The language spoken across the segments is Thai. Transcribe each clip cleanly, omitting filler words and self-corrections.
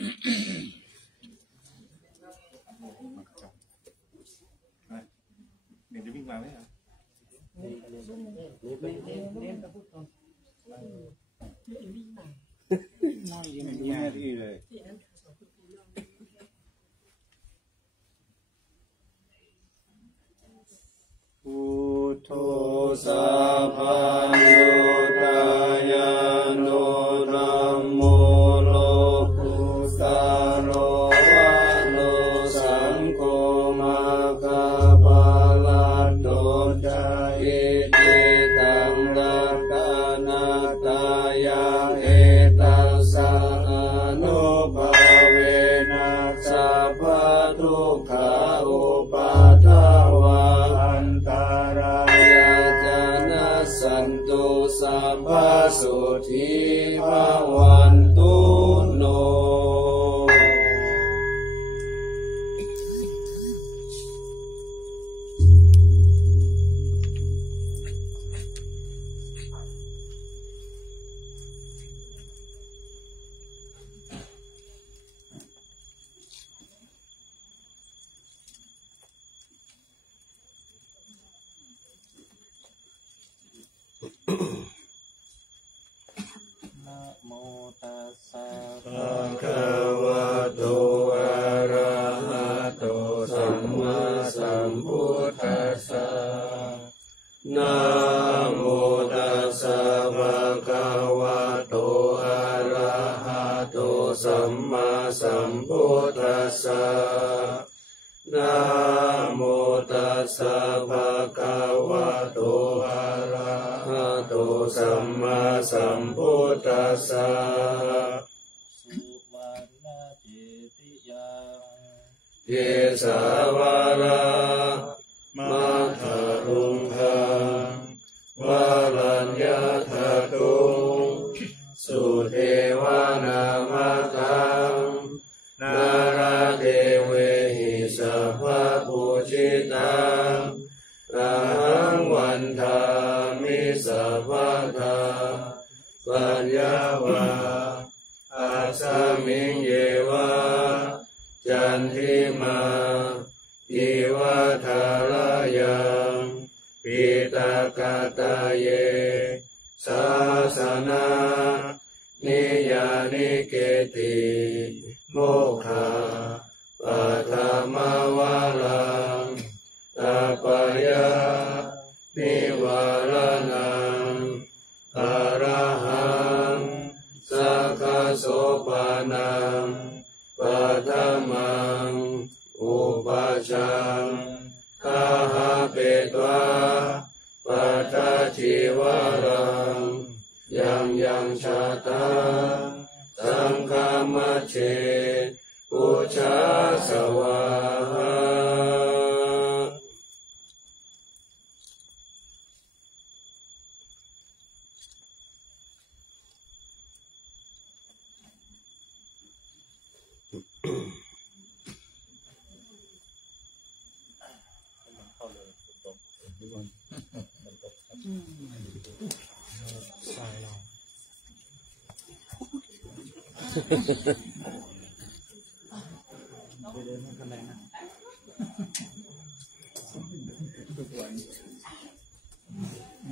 เดี๋ยวจะวิ่งมาไหมครับนอนอยู่ในที่เลยพุทโธสัพพัญโยตายาโนธัมโมโลกุสาโลวะโลสังโฆมาคาปาลาโตจายติตังรัตนาตายาเอตัสสะอนุภาเวนะสัพพทุกขาอุปัฏฐวาอันตารายาจานะสันตุสัพพสุทิภวันตุโนนะโมตัสสะภะคะวะโตอะระหะโตสัมมาสัมพุทธัสสะนะโมตัสสะภะคะวะโตอะระหะโตสัมมาสัมพุทธัสสะนะโมตัสสะภะคะวะโตอะระหะโตสัมมาสัมพุทธัสสะสุวรรณเจติยาเยสาวารามัทธรุงคังวาลัญญาทะตุงสุเทวานามาคังนาราเทเวหิสัพพะปุจิตังอะหังวันทามิสัพพะทาปัญญาวาอาสามิงเยวะจันทิมาอิวะทารายังปิตากาตาเยสาสนานิยานิเกติโมฆะปัฏฐมวาลังตาปยานิวารนังอรหังสัคคโสปานังปัฏฐมังอุปัชฌังคาหะเปตวาปัฏฐจิวารังยังยังชาตังสังฆมัชเชอุชาสวาหา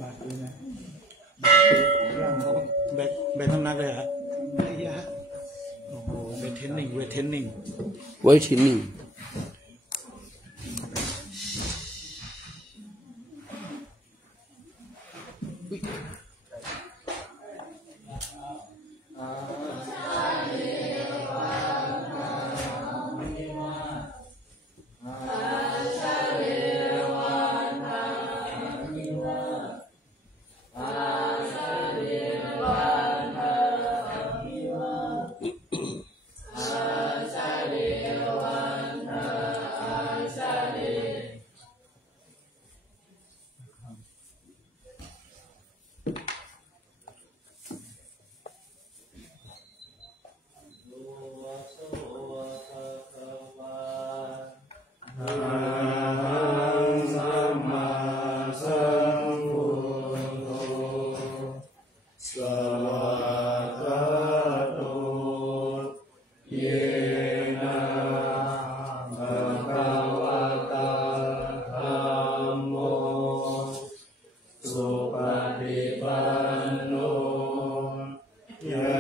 บาทด้วยนะแบททั้งนั้นเลยฮะไม่ยากโอ้โหเวทเทนนิ่ง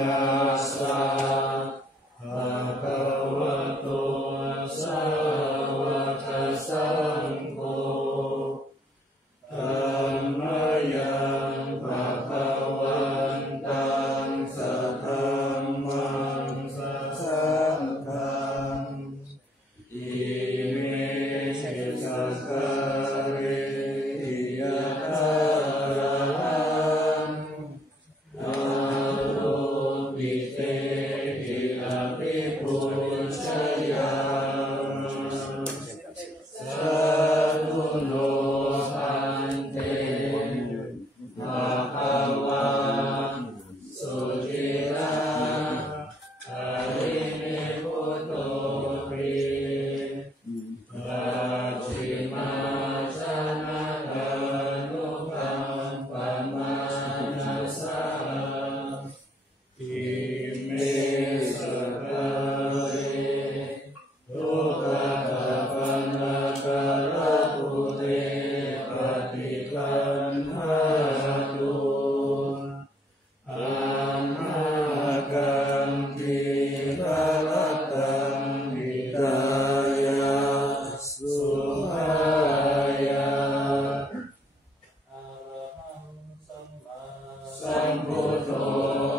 ยัสสะภะคะวะโตสาวกสังโฆธัมมายังภะคะวันตังสัทธัมมังสัทธังอิเมหิสัสสะเรติยะถารังอาโลปิเตหิอภิปุชฌยาสัทธุโลภันเตภะคะวังสุทิรังอริมิพุตโตปิปัจฉิมาชนะกานุกัมปมานัสสะอิเมสกะเรโลกตปันนกะระปุเตปฏิคันหาตุอัมหากัมปิภะรัตตังวิดายะสุภายะอะระหังสัมมาสัมพุทโธ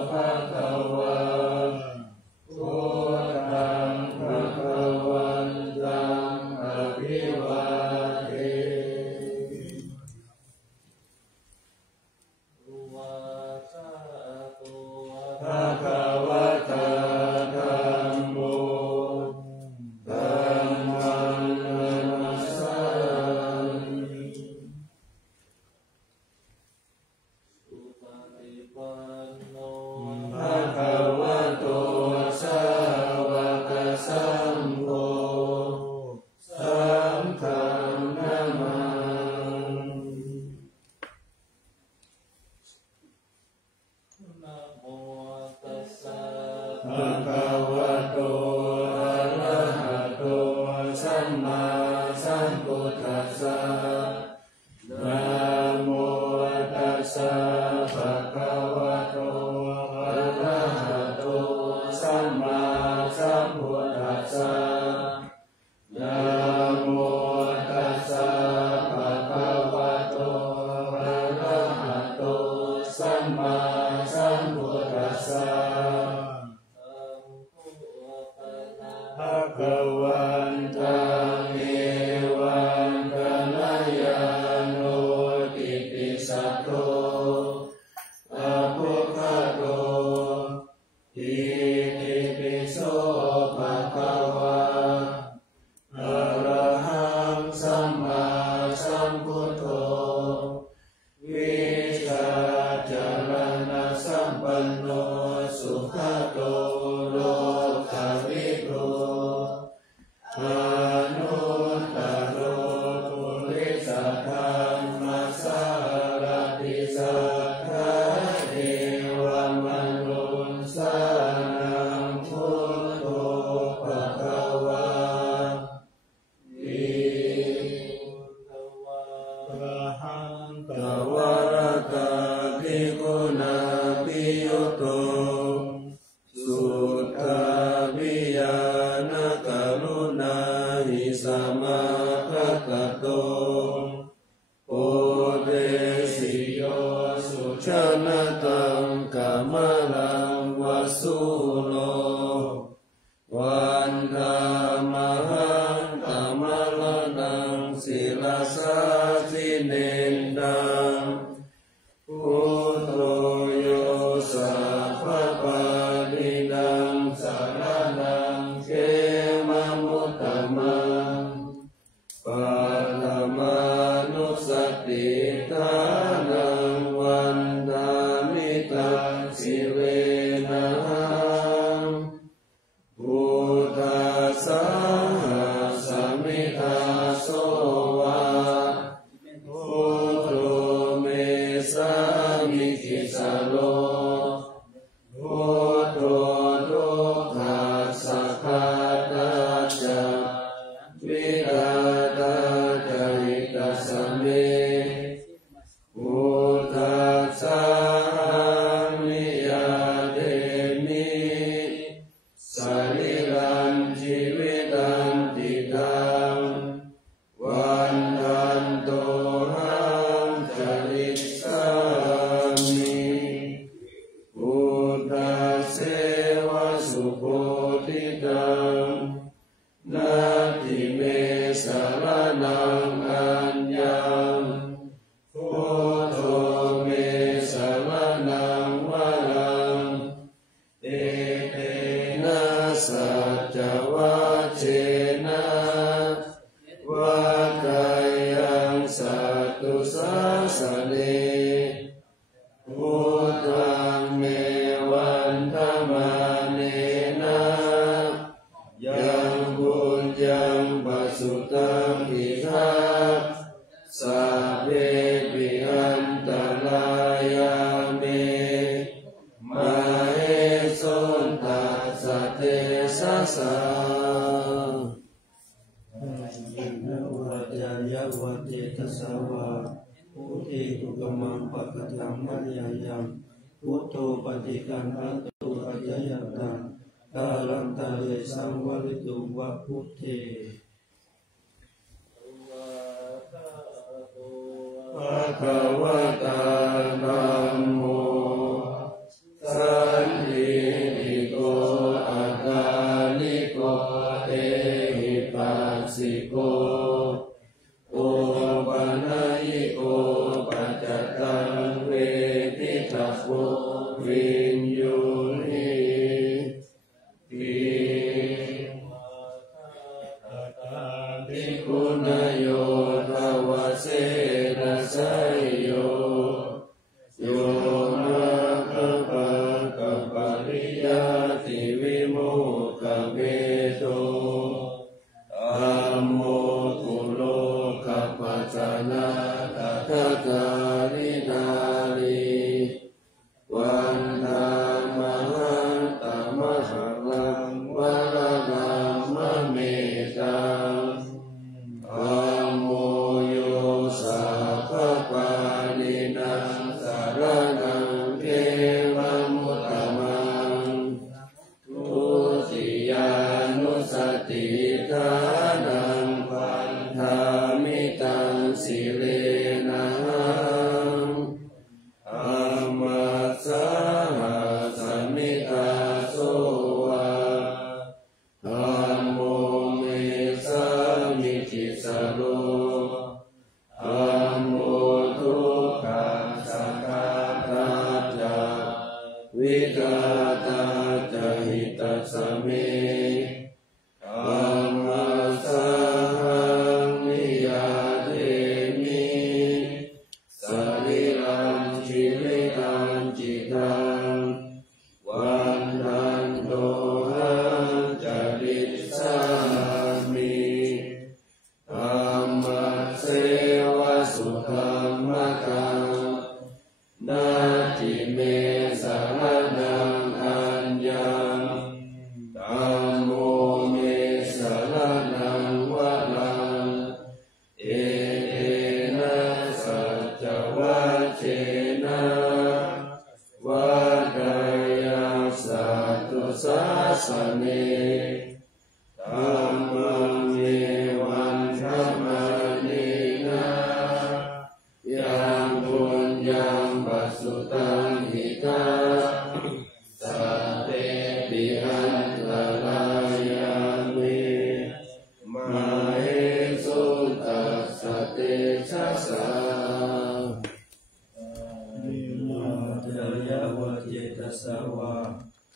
ภะคะวะพุทธังภะคะวันตังอภิวาเทภะคะวะตาธัมโมธัมมังนัมสสามิสุปฏิปันโนภะคะวะโตสาวกสังโฆสังฆังนะมานะโมตัสสะภะคะวะโตอะระหะโตสัมมาสัมพุทธัสสะนะโมตัสสะภะคะวะโตอะระหะโตสัมมาสัมพุทธัสสะนะโมตัสสะภะคะวะโตอะระหะโตสัมมาสัมพุทธัสสะภะคะวันตังเอวังกัลยาโนติติสัตโตอะภุคคะโตอิติปิโสภะคะวะอะระหังสัมมาสัมพุทโธวิชาจารณะสัมปันโนสุขโตโลกวิทูอนุตตโรปุริสธรรมสารติสัทธาเทวมนุสสานังพุทโธภะคะวะอิระหังตวรตาภิกขุนาภิยุโตสุตตาภิญาณกรุณาหิสัมมาคัตโตโอเดสิโยสุชนะตังกัมมะลังวสุโลวันธามหังกัมมะละนังศิลาสาสิเนนดังพุทโธโยสัพพะปานินังสารนังเขมะมุตตมังปัตตมานุสติทานังวันทามิตังสิเวนะหั เทนะสัจวะเชนะวากายังสัตตุสาสเนพุทธังเมวันธรรมาเนนะยังบุญยังปัสสุตังอิทัสสัพเพปิอันตรายาเมมาเหสุนตัสสะเทสะสะวัจยะวัจเจตสาวาพุทธิกุกมังปะกตังมัจยายังพุทโธปฏิกันหตุปัจจยตังกาลันตะเรสังวริตุวะพุทเทภะคะวะตาธัมโมสันทิฏฐิโกอัตตานิโกเตหิปัสสิโกโอปัญญิโกปัจจตังเวทิตัสโสวิญญูหิภิภิกขุนโยทวเสนะสัยโยโยมะคะปะกะปะริยาติวิโมกขเมโตธัมโมกุโลกัปปัจจนะตัทธารินาริวันธามหันตมหาลังวรนังมะเมตังธัมโมโยสัพพปานินังสารนังเทวมุตตมังทุติยานุสติทานังปันธามิตังสิเลนะธัมมัสสะหะสมิตาโสวะธัมโมเมสามิจิสโลธัมโมทุกขังสังฆาตัจจาวิกาตาจหิตัสสะเมธัมมัสสะหังนิยาเทมิสรีรังจิริตังจิตังวันทันโตหังจริตสามิธัมมัสเสวะสุธัมมะกังนาทิเมสารนังอัญญังธัมโมเมสารนังวะลังเอเตนะสัจวัจเจนะวากายังสัตตุสาสเนธัมมังเมวันธัมมานินะยังบุญยังปัสสุตังหิทัสสัพเพปิอันตรายามิมาเหสุตัสสะเตชะสะวัจยะวัจเจตสาวา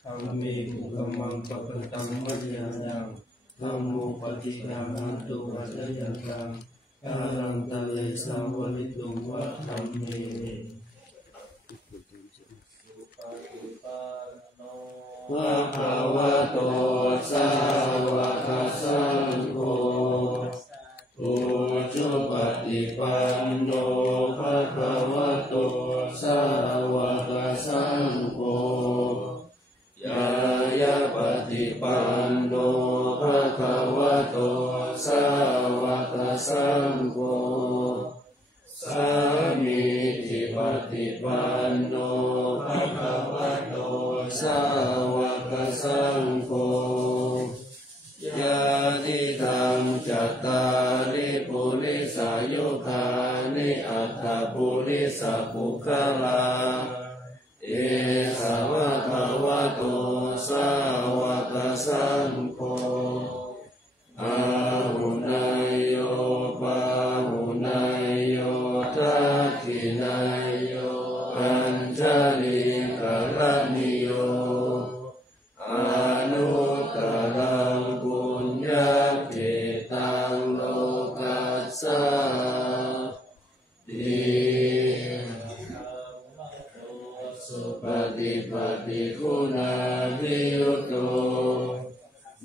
ธัมมิกุกมังปะกตังมัจยายังธัมโมปฏิกังหันตุปัจจยตังกาลันตะเลสังวริตุวะธัมเมภะคะวะโตสาวกสังโฆอุจุปฏิปันโนภะคะวะโตสาวกสังโฆยายะปฏิปันโนภะคะวะโตสาวกสังโฆสามิจิปฏิปันโนภะคะวะโตสาวกสังโฆญาติธรรมจัตตาริปุริสายุคานิอัตถปุริสปุคลาเอสาวะคะวะโตสาวกสังโฆอาหุนายโยปาหุนายโยทักขินายโยอัญชลีกรณิโยอา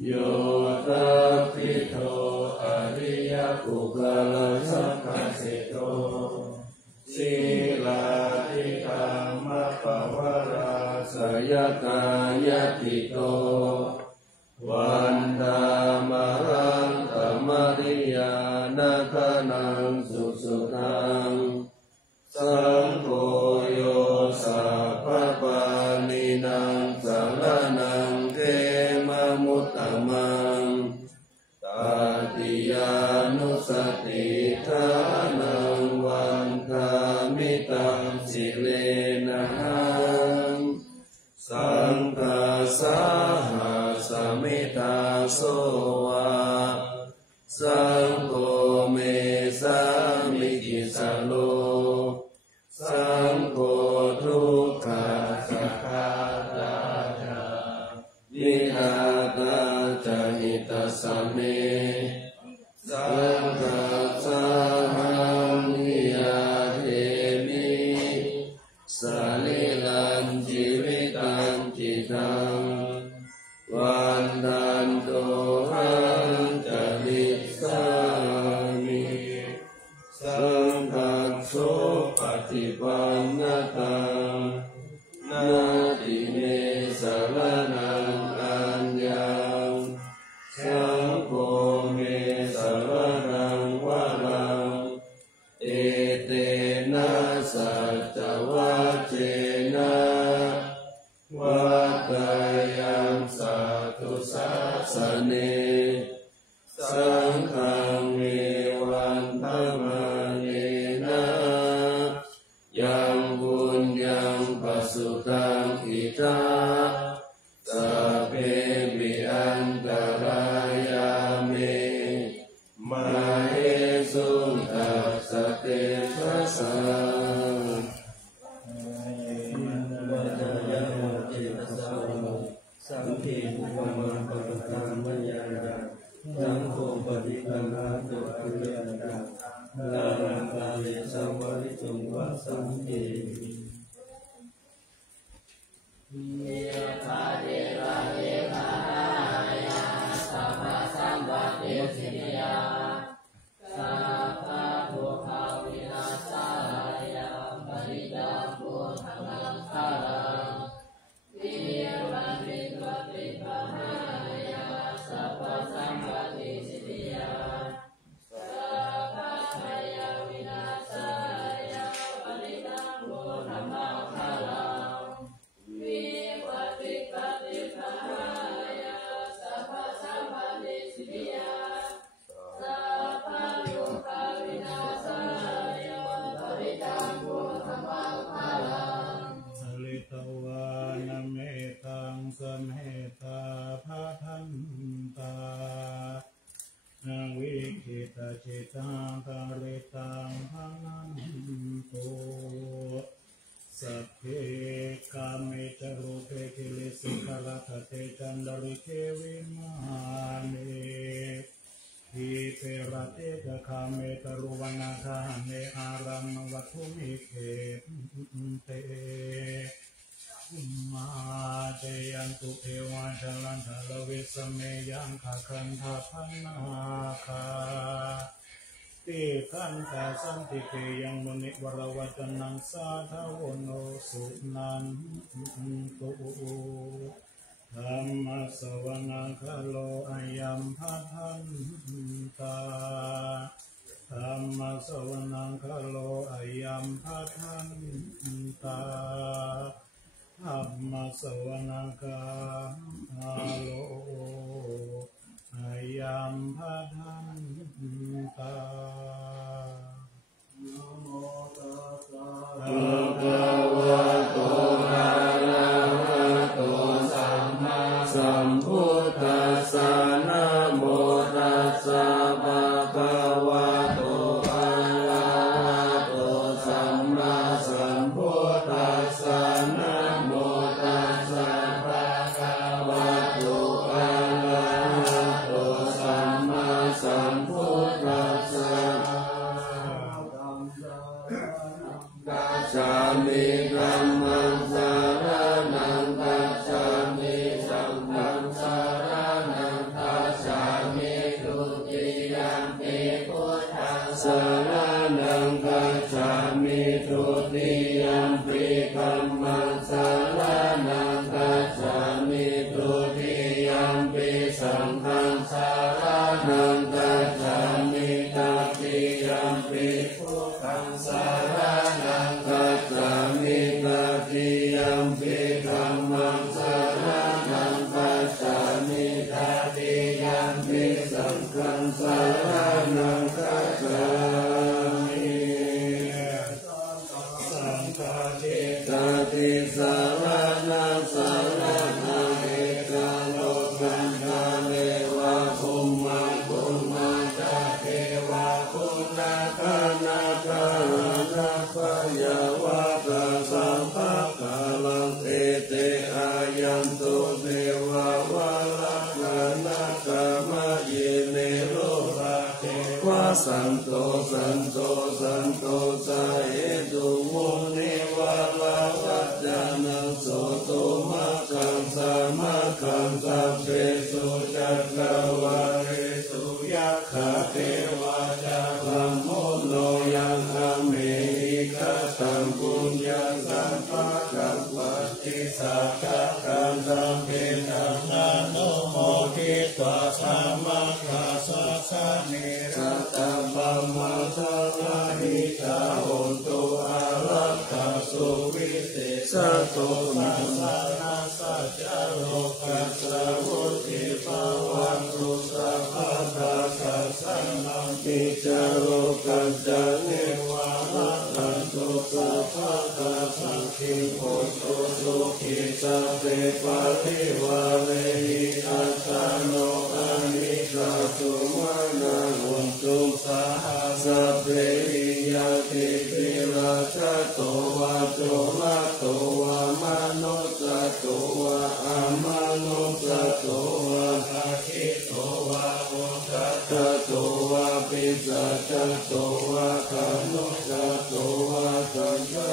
โยทัพพิโตอริยปุคลสัพพสิโตศีลาธิธรรมปวาราสยกายติโตวันธามรังธรรมริยานาคนังสุสุตังสังโฆโยสัพพปานินังสารนังเขมมุตตมังตติยานุสติทานังวันธามิตังสิเลนะหังสังฆาสาหาสมิตาโสวาสังโฆเมสามิกิสโลสังโฆทุกขาสักขาตาจานิอาตาจาหิตาสเมสังฆาสาหังนิยาเทมิสาลิลันจิวิตังจิตังวันทันโตหังจริสามิสังฆัสโสปฏิปันนตังนาทิเมสารนังอัญญังสังโฆเมสารนังวะรังเอเตนะสัจจวัจเจนะวัฏฏายังสัตตุสัสสเนสังฆังเมวันธรรมังเอนะยังบุญยังปัสสุตังอิทาสัพเพปิอันตรายาเมมาเหสุตัสสะเตทัสสะสังฆิปุปมาปะตังมัญญาสังโฆปฏิปันนาตุอริยญาณลานังกาเลสัมวริตุงวัสังเกยะถาเดระเยหายาสัมมาสัมพุทเทสิยาสัพพะทุกขวินาศายาปริดาปุถังนังคารังวิวันติวัติปะหายาสัพพะสัมปติสิทธิยาสัพพะพยาวินาศายาปริดาปุถังนังคารังวิวัติปฏิปะหายาสัพพะสัมปติสิทธิยาสัพพะโลกาวินาศายาปริดาปุถังนังคารังสลิตวานเมตังสมเหตาภาทันตาวิคิตาจิตังตาริตังภานันตุสัพเพกามิจารุเปกิเลสิกาลคเตจันดาริเกวิมานิทิเปรเตกะคาเมตรุวนาคาเนอารัมวัตุมิเขเตมาเตยันตุเอวาชลันทะลวิสเมยังขะคันทะพันนาคาติขันตาสันติเกยังมุนิวรวัจนังสาธาวโนสุนันตุธัมมะสวนาคาโลอายัมภะทันตาธัมมะสวนาคาโลอายัมภะทันตาธัมมะสวนาคาโลอายัมภะทันตานะโมตัสสะภะคะวะโตอะระหะโตสัมมาสัมพุทธัสสะนะโมตัสสะภะคะวะโตอะระหะโตสัมมาสัมพุทธัสสะนะโมตัสสะภะคะวะโตอะระหะโตสัมมาสัมพุทธัสสะกัจฉามิธัมมังสารนังกัจฉามิสังฆังส สารนังคัจฉามิสังฆทิฏฐิสารนังสารนังเอกาโลกัณฑาเนวะภูมิภูมิจาเทวะคุณาคานาคานาปยาวะตาสัมภะกาลังเอเตอายันตุเทวาวะลักขณะกามะเยเนโรราเทวะสันโตสันโตสันโตสาเหตุมุนิวะลาวัจจานังโสตุมะคังสามะคังสัพเพสุจักขวาเรสุยัคขะเทวาจาลัมโมโนยังอัมเมหิคัตตังปุญญาสัมภะกัปปติสักขะคันตังเกตังนาโนโมทิตวะสัมมาคัสสะสะเนระตัมปัมมาทังอาหิตาโหตุอารักขาสุวิเศษโตนาสานาสัจจโลกัสสะวุติภาวันตุสัพพะทาสัสสะนังปิจโลกัสสะเนวะระหันตุสัพพะทาสังคิโหตุสุขิสัพเพปะริวาเรหิอัตตโนอานิจจตุมานาหุนตุสัพพะสัพเพหิยะติปิราชโตวะโจละโตวะมโนสัตโตวะอามาโนสัตโตวะอาคิโตวะโอทัตโตวะปิสัจโตวะขานุสัตโตวะสัญญะ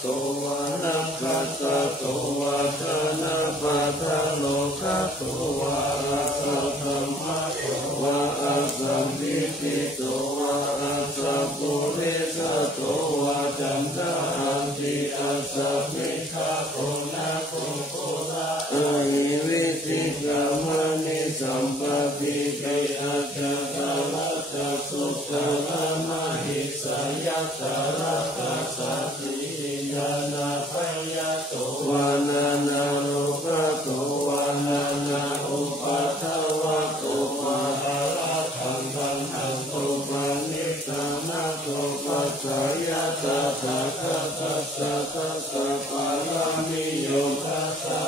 โตวะนังคัสสะโตวะธนาปัฏฐโลกัสโตวะอาสัพพมะโตวะอาสัมภิติโตวะอาสัพปุริสโตวะจันทหันติอาสัพมิทาโคนะโคโคละอาหิวิสิกามณิสัมปติเกอาจาตาละตัสสุตาละมหิสายะตาละตัสสะติญาณาปยะโตวานานาโลภะโตวานานาอุปัฏฐวะโตวะอะระหังสัมมาโตปะนิสสานะโตปัจจายะตถาคตตัสสะตัสสะปะระมิโยตัสสะ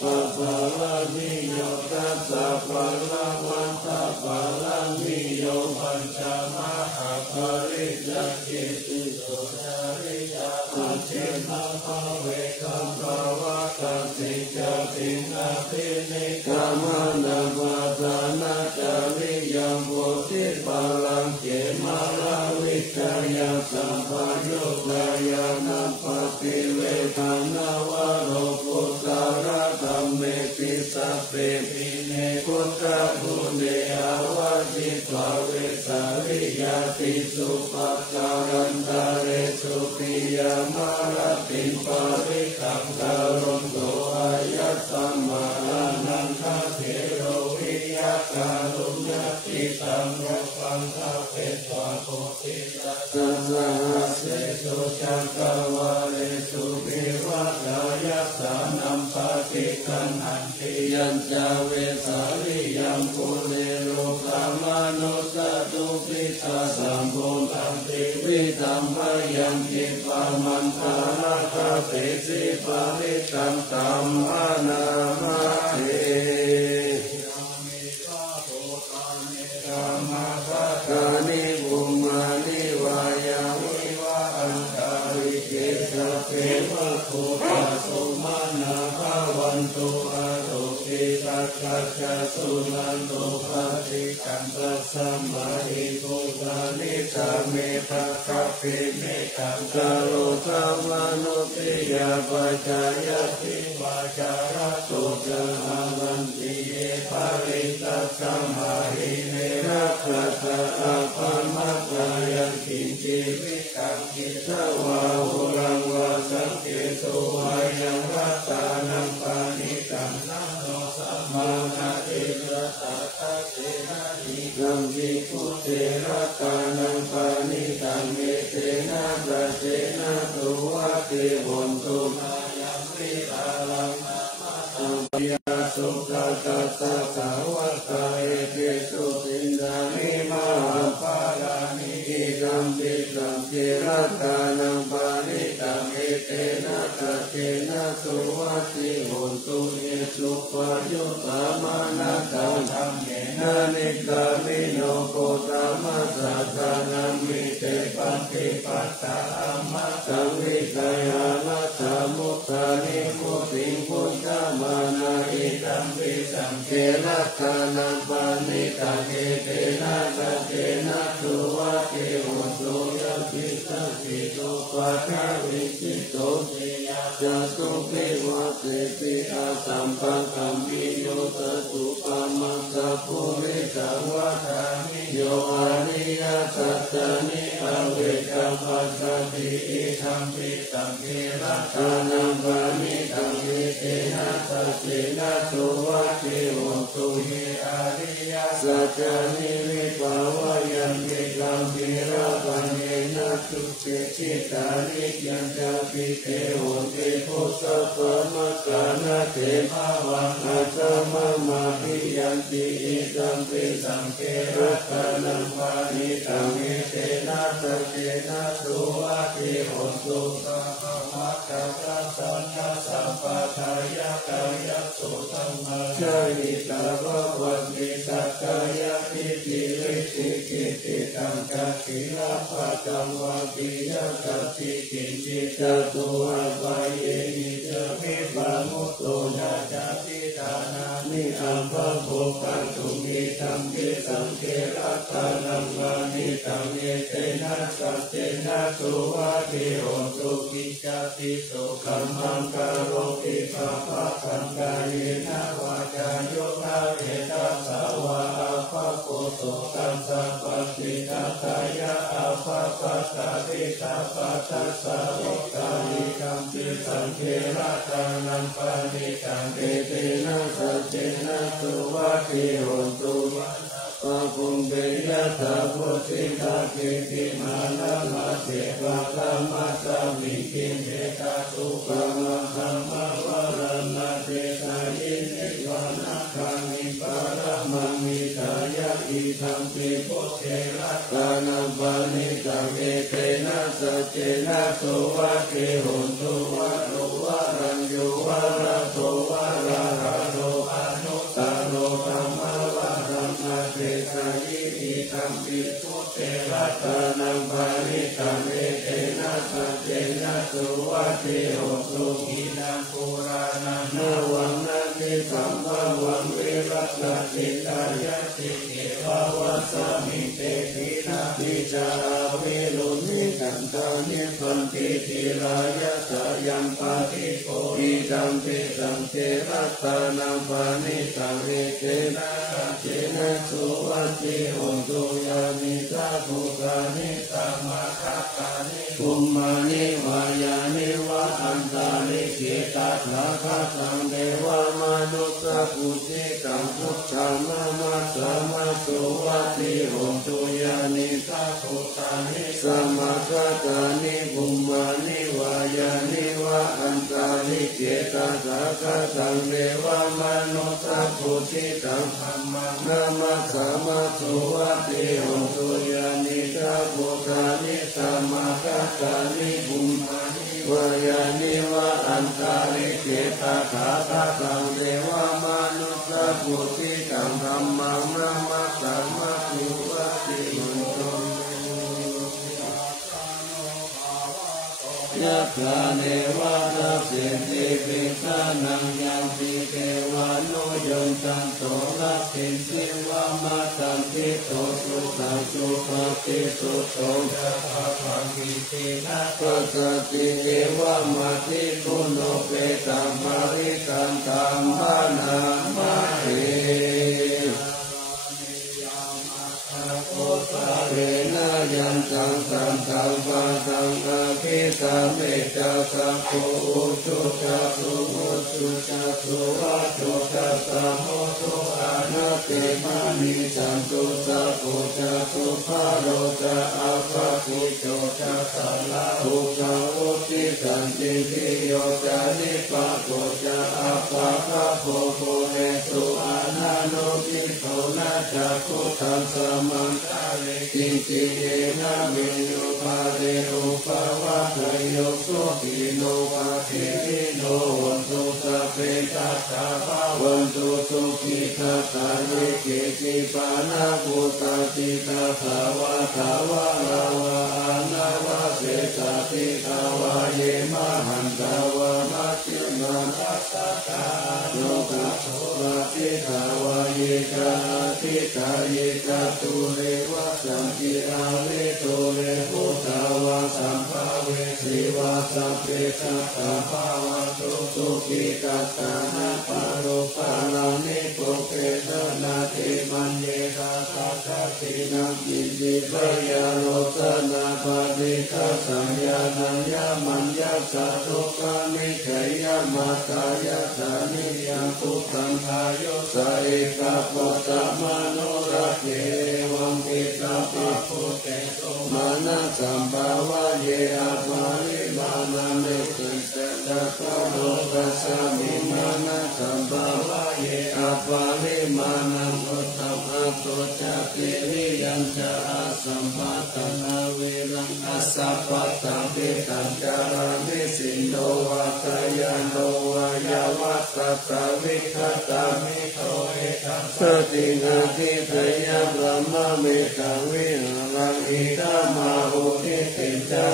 ปะปะระมิโยตัสสะปะระวันตะปะระมิโยปัญจมหาปริจจกิติโสจาริยาอัจฉิมภะเวคัมภวะคันติจตินาภินิกามนาวัฏานาจาริยัมโพธิปัลลังเขมาลาวิจยาสัมปัญโยกายานัปฏิเวทนาวะโรกุตระธัมเมปิสัพเพปิเนพุทธภูเนอาวะจิตวะเวสาริยาติสุปัจจารันตาเรสุปิยามารติปาริกังการุณโตอายัสสัมมานันทเถโรวิยะการุณยติตังโรปังทัพเพตวะโพธิสัตสะเสสุจักขวาเรสุวิวัฏายะสานัมปฏิคันหันติยัญจเวสาริยัมปุเรโลกามนุสตุปิตาสัมพุตันติวิธัมมยัญจิปามันตานาคาเตสิปาริตัมตัมมานามาเทกานิบุมานิวายาวิวะอันตาริเกสเปวะโคตาสุมานาภาวันตุอาโตปิตัสสะสุนันโตปฏิกันตัสสะมาหิปุตานิจาเมตตาคัพพิเมตังกโลธรรมนุติยาปัจจายติวาจาระตุจังอาวันติเยปาริตัสสะมาหิเนระคัตตะอาภัมมะกายันกิจิวิกังกิตวะหุรังวะสังเกตุวายังรัตตานังปานิตังนะโนสัมมานาเตระตาตะเตนะหิกังวิปุเตระตานังปานิตังเมเตนะประเจนะตุวะเตหนตุมายังวิตาลังนะมะตังยาสุขต ตัสสะภะคะวะโตเอติสุตินดานิมาปาลานิอิตัมปิสังคิรัตตานังปานิตังเอเตนะสัจเจนะสุวัตติโหตุเยสุปะยุตตามนาตังธัมเมนะนิกามิโนโกตามะสัสสะนามิเตปันติปัสสะอัมมะสังวิกายานัสสะมุตตานิมุติพุทธมานาอิตัมปิสังเกรัตถานังปานิตังเอเตนะสัจเจนะสุวัตติโหตุยัมปิสังปิโตปัฏฐาวิจิตโตติยาจัตุปิวัตติอาสัมปังคัมมิโยตสุปามัสสะปุริสวัฏามิโยอริยสัจจานิอเวกัมปัสสติอิธัมปิสังเกรัตถานังปานิตังเอเตนะสัจเจนะสุวัตติโหตุเยอริยสัจจานิวิภาวะยันติกัมปิระปัญเยนะสุเกจิตานิยัญจปิเตโหติพุทธปมะกานะเถภาวังอาจามะมาภิยันติอิตัมปิสังเกรัตถานังปานิตังเอเตนะสัจเจนะสุวัตติโหตุสัพพะมัคคะสัสสะนะสัพพะทายะกายะสุตัมมาชาลิตาภวัตติสัจจายะทิฏฐิฤทธิกิติตังกัจฉิลาภะกัมวะปิยะกัจฉิกินจิตตุอะปะเยหิจามิปะมุตโตนะจาติตานามิอัมภะโภคันตุมิธัมปิสังเกรัตถานังปานิตังเอเตนะสัจเจนะสุวัตติโหตุกิจจติสุขัมมังคาโรติภะภะคังกายเยนะวาจายุทธาเวทัสสะวะอาภะโกโตตัสสะปะติทัสสะยะอาภะปัสสะติทัสสะตัสสะโลกาลิกัมปิสังเกรัตถานังปานิตังเอเตนะสัจเจนะสุวัตติโหตุปะปุมเบยะตาพุทธิตาเกติมานะมาเสวะธรรมะสามิกิเมตาสุปะมังคัมมะวะระนะเตสายินิวานะคามิปะระมังมิทายะอิธัมปิพุทเทรัตถานังปานิตังเอเตนะสัจเจนะสุวัตติโหตุวะโรวะรัญโยวะระโตวะระหะโตอนุตตโรธัมมวะธัมมะเตสายิอิธัมปิพุทเทรัตถานังปานิตังเอเตนะสัจเจนะสุวัตติโหตุอินังปุรานังนาวังนันติสัมภวังวิรัตติตายะติเกภาวะสามิเตตินาปิจาวิรุณิสันตานิพันติติรายะสายัมปะติโกอิตัมปิสังเกรัตถานังปานิตังเอเตนะสัจเจนะสุวัตติโหตุยานิสาภูกานิสัมมาคัตตานิภูมานิวายานิวะอันตาลิเกตัสสะคัตตังเดวามนุสสะปุจิตังพุทธังนามัสสะมะสุวัตติโหตุยานิสาภูกานิสัมมาคัตตานิภูมานิวายานิวะอันตาลิเกตัสสะคัตตังเดวามนุสสะปุจิตังธัมมังนามัสสะมะสุวัตติโหตุยานิสาภูกานิสัมมาคัตตานิภูมานิวายานิวะอันตาลิเกตัสสะคัตตังเดวามนุสสะปุจิตังธัมมังนามัสสะมะสุวัตติโหตุยะถาเนวะนัสสิติปิสานังยัมปิเทวานุโยตันโตรัสสิสิวะมัตตันติโตสุตังสุปฏิสุโตยะถาภังกิตินะปัสสติเอวะมัตติปุโนเปตังภริตันตัมปะนังมะเอเรนะยันตังสัมตังปะตังอาภิสาเมจัสสะโพอุชุจัสสุโมชุจัสสุวัจจุจัสสะโม ตุอานาติมานิจันตุสัพพุจะสุภาโรจะอาภาคิโจจะสัลลาภูจะอุติสันติพิโยจะนิปะโกจะอาภาคาโภโภเรตุอานาโนติโตนาจักขุทังสมังตาเลกิติเยนะเมโยภาเรอุปวะเทโยสุขิโนภาเทหิโนวันตุสัพเพตัสสะภาวันตุสุขิทัสสะเยเกจิปานาภูตติตาภาวะภาวะลาวะอานาวะเสสติภาวะเยมหันตาวะมัจฉิมาทัสสะตาโลกัสโสติภาวะเยกาติกาเยกาตุเรวะสัมจิอาเลโตเรพุทธาวะสัมภาเวสีวะสัพเพสัตตาภาวะตุสุขิกัสสะนะปะโรปะลานิโกเกตนาติมันเยกาสัตตินังอิติปยาโลตนาปะดิทัสสัญญาณัญญมัญญสัตตุกามิเขยมาตายะสานิยังทุตังทายโยสะเอกะปะตะมโนระเทวังกิตาปิปุเตโตมานะสัมภาวะเยอะปาริมานะเมตุสัตตะโลกัสสะมิมานะสัมภาวะเยอะปาริมานะอุตตมะโตจะปิริยังจะอาสัมปัตนาเวรังอาสัพพะตาปิตัญจารามิสินโนวัตยานโนวายาวัตตะวิคัตตามิโตเอตัสสตินาทิพยะบรมเมตังวิหารังอิตามาหุติติจา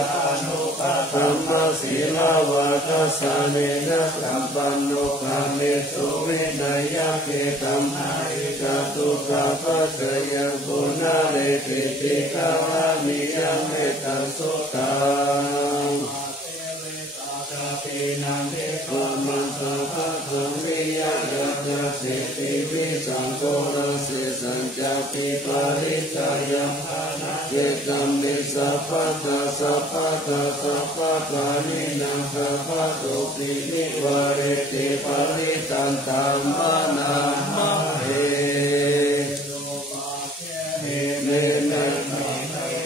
นุปัฏฐัมมศีลาวาทัสสะเนนะสัมปันโนภาเมสุวินัยเกตัมหาอิจตุตาปัสสยังปุณาเรติติกามิยังเมตัสสุตังปีนังเทวมันตาภะคังวิยังยัจเสติวิสังโฆรัสสิสัญจปิปาริตายังภานะเจตัมมิสัพพะตาสัพพะตาสัพพะปานินังสัพพะตุปินิวาเรติปาริตันตัมมานามาเอเมเนเม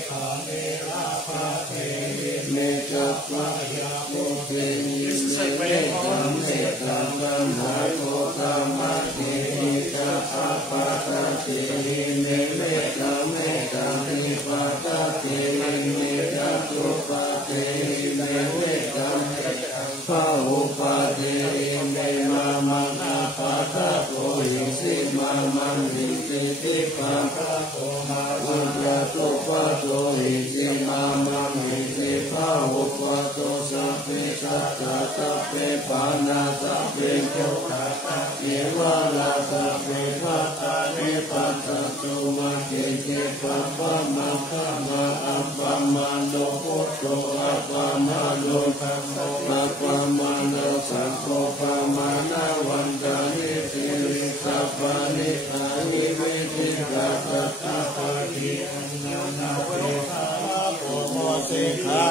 คาเมราภาเทเมจัปปะยาโมเทเมตัมเมตัมตัมหายโมตัมมาเทหิจัปปะปะตะเทหิเมเมตัมเมตัมหิปะตะเทหิเมจัตุปะเทหิเมเมตัมเมตัมภะอุปะเทหิเมมามังอาปะตะโพหิสิมามังหิติติปะตะโพมาอุปะโตปะโตหิสิมามังหิติภะอุปะโตสัพเพสัตตะสัพเพปานาสัพเพโยคะตะเยวะลาสัพเพพัตตานิปัสสะตุมาเกเจปัปปะมะคะมาอัปปะมาโนพุทโธอัปปะมาโนธัมโมอัปปะมาโนสังโฆปะมานาวันตานิสิริสัพพะนิพพานิวิธิกัสสะตะปะทิอันนานาเวทาโพโมสิกขา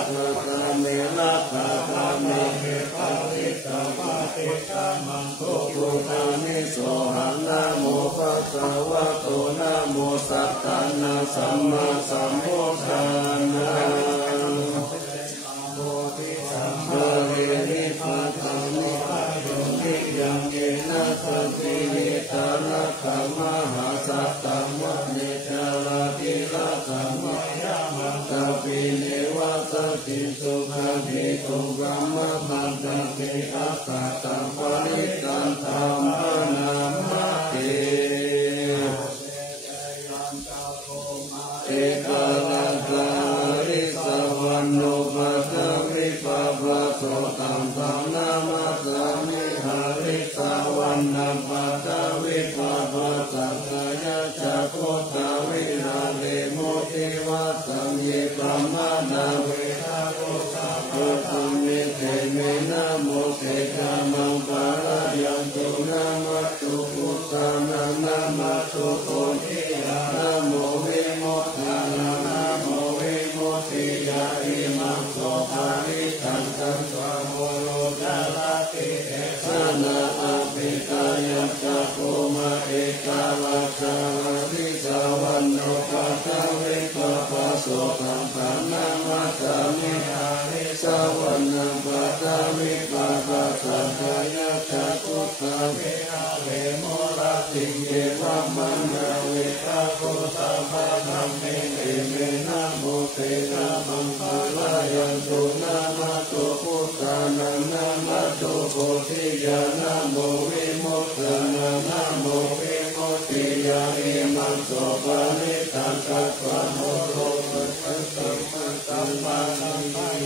ตะเมนะตะธรรมะเมปะริตะปะติตะมังโกปุตานิโสหังนะโมภะคะวะโตนะโมสัตตานะสัมมาสัมพุทธัสสะโมทิสัมมาเวนิปัตตานิปัสโยนิยังเยนะสัพพินิตานะขัมมหาสัตตังวะเนจาราติละสัมมายามัตตาปิเนวะสติสุขังหิตุกัมมะพันตังเตอัสสะตังปะริตันธัมมานามาเตเอกาลังกาลิสวันโนปัสสะวิปัปปะโสตัมธัมนามัสสามิหาริสวันนัมปัสสะวิปัปปะสัพพยะจักขุตาวินาเลโมทิวัสสัมเยปัมมานาเวทาโกสัพพะธัมเมเทเมนะโมเทกามังปะระยันตุนะมัตตุพุทธานังนะมัตตุโพธิยานะโมวิโมทธานะนะโมวิโมทิยาอิมังโสภาริตังตังสวะโมโลดาลาติเอสนะอาภิตายัสสะโกมะเอ วะมนาเวทาโกสัพพะธัมเมเอเมนะโมเตนะมังคลายันตุนะมะโตพุทธานังนะมะโตโพธิญาณนะโมวิมุตตินะนะโมวิมุตติญาณมังโสภะนิตังกัปปะโมโรมัสสะมัสสัมมาสัมปัน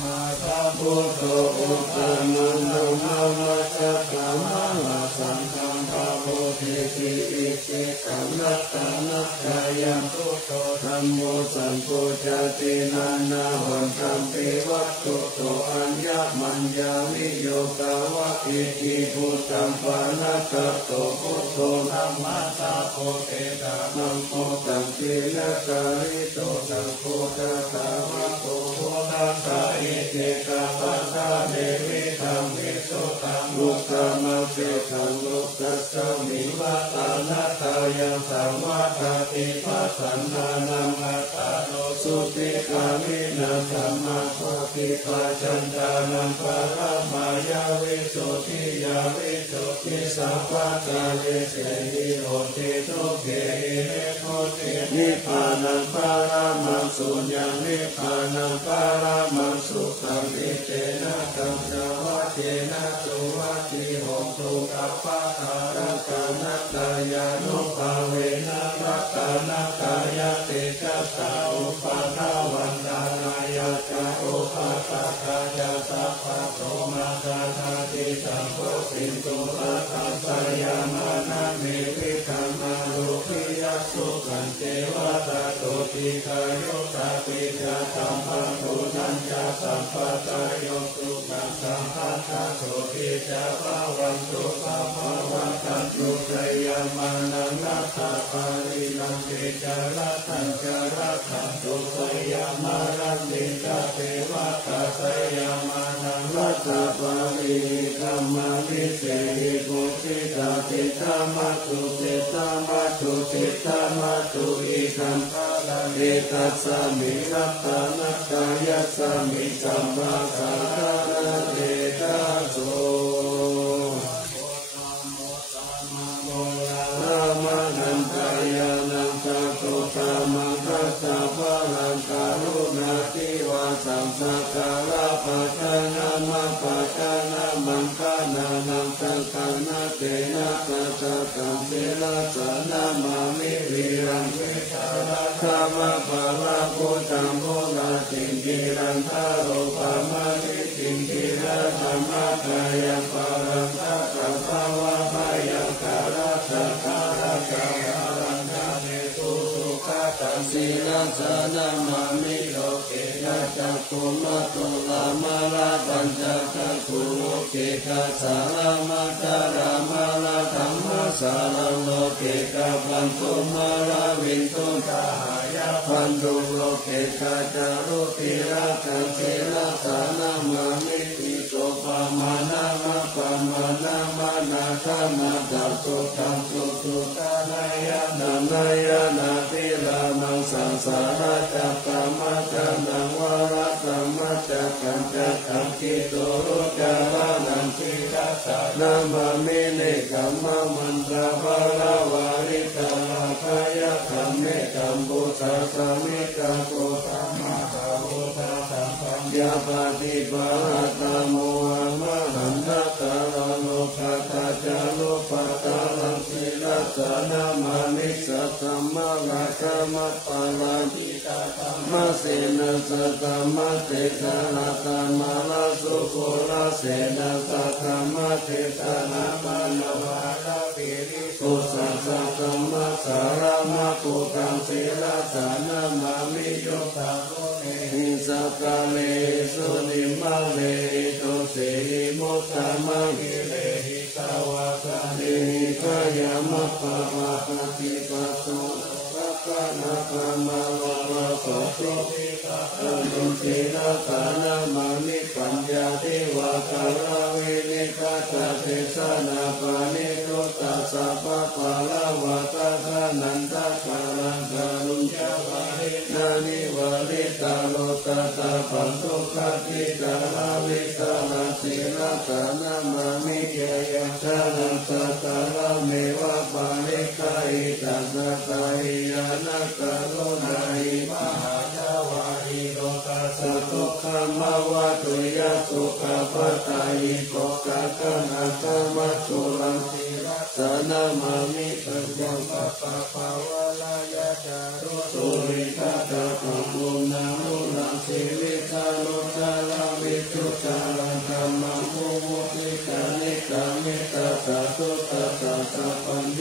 มาสัพพุทโธอุตตมังธัมมังวัจจะกัมมังสังฆังพระโพธิสิอิสิตังนัตตานัตถายังพุทโธธัมโมสัมโพชตินานาหันธัมปิวัตถุโตอัญญมัญญาวิโยกาวะอิทิพุทธัมปานะกัตโตพุทโธธัมมัสสะโพเตตานังโพตังสิลกาลิโตสังโฆตัสสะวะโตโพธัสสะอิเตกะปัสสะเดวิธัมมิโสตังลุกขมังเสขังลุกตัสสะมิวัตตานัตถายังสัมวัตติปัสสันธานังอัตตาโนสุติกามินะสัมมาโพธิปัจจันตานังปะระมายาวิสุทธิยาวิสุทธิสัพพะกาเลเสหิโหติทุกเขหิเมโคตินิพพานังปะระมังสุญญานิพพานังปะระมังสุขังอิเตนะตัมสวัฏเจนะสุวัฏติโหตุกัปปะทารัตนัตตายานุภาเวนะรัตนัตตายาติจัตตาอุปาทาวันดานายาจาอุปาทาคาจาสัพพะโตมาสาธาติสัมโพสิตุปัสสัสยามานะเมวิธัมมาลุขิยัสสุขันเทวตาโตติคายุตาปิจาสัมปันโตนัญจาสัมปัตตาโยตุกังสัมปัตตาโตติจาภาวันตุสัพพะวันตันตุเตยามานังนัสสะปาริลังเตจาระตังจาระตังตุเตยามารันติกาเทวตาเตยามานังรัตตาปาริธัมมาวิเศหิปุจิตาติตามัตตุเตตามัตตุติตามัตตุอิทัมภะลังเอตัสสะมิรัตตานัตตายัสสะมิสัมมาสังฆานะเตตาโสมานันตายานันตาโตตามังคัสสะภะลังการุณาธิวาสัมสักการะปัจจานามังปัจจานามังคานานังสังฆานาเตนะสัจตังเสนะสานามามิวิรังวิชาระธรรมะภะละพุทธังโมนาสิงกิรันทาโรปะมะนิสิงกิระธรรมะกายังปะรังทัสสะภาวะพายังการะสังฆาระกาลังกาเนตุสุขตังสีนัสสะนามามิโลเกนะจักขุมัตตุลามาลาปัญจจักขุโลเกกัสสะละมัตตารามาลาธัมมัสสะลังโลเกกะปันตุมาลาวินตุตาหายะพันตุโลเกกะจารุติระกังเสนะสานามามิติโสปะมานะมะปะมานะมานะธรรมะตัสสุตังสุสุตานายะนานายะนาติรานังสังสาระจักกะมัจจานังวาระสัมมัจจกัญจขังกิโตรุจาระนังสิกัสสะนามามิเนกัมมะมันตราภะละวาริตาลาภยะคัมเมกัมปุสสะสมิกาโกสัมมาสัมพุทธัสสะปัญญาปฏิปะตะโมอะมะหันตตะละโลภะตะจารุปะตะลังสิลัสสะนามานิสัตธัมมะราคะมัปปะลาภิตาธัมมะเสนะสัตธัมมะเตสะนะตัมมะลาสุโคละเสนะสัตธัมมะเตสะนะมะนะวะละปิริสุสัสสะธัมมะสารมะปุตังสิลัสสะนะมามิโยตะโกเนหิสักกะเลสุนิมะเลตุเสหิมุตตะมะกิเลหิสาวะสะเนหิกายามะปะปะปะติปัสสุสัพพะนะปะมะโลภะโสติตัสสะตุติระตานะมามิปัญญาเทวะกะละวินิกะตะเทสะนะปะนิโตตัสสะปะปะละวะตะสะนันตะกะลังกะลุญจวะหินานิวะริตาโล ตัสสะปันทุกขติกาลาวิสาลสีลาสานามามิเยยังชาลังสัตตะละเมวะปาลิกาอิตัสสะตาหิยานะกะโลนาหิมหาจาวาหิโลกัสสะทุกขมาวะตุยะสุขปัตตาหิโกกะกะนะกะมัจจุลังสีลาสานามามิปัญญังปะปะภาวะลายะจารุสุริกะตะปุมุนามุลังสีวิตานุจาลาวิจุจาลังธัมมังมุมุติกานิกามิตาสะทุตตะสะสัพพัญโย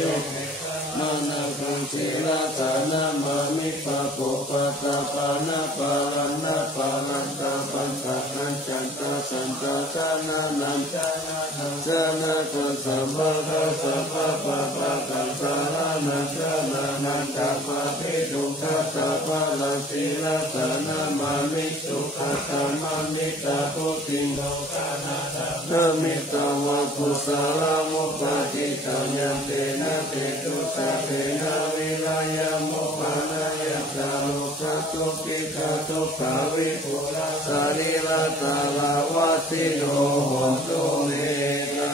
มานาคังศีลาสานามามิปะโปปะตาปานะปารันนะปารันตาปัญจนันจันตาสันตาชานานันจานานันจานาคัสสะมะคะสัพพะปะปะกัสสะรานันจานานันจัปปะทิทุกขัสสะปะลังศีลาสานามามิสุขตามามิตาพุติโลกานาตานามิตาวะกุสลามุปะติตัญญันเตนะเตตุสะเตนะวิลายามุปะนายัสสะโลกัสสุขิกะทุกขาวิปุระสาริลาตาลาวะติโนโหตุเมตา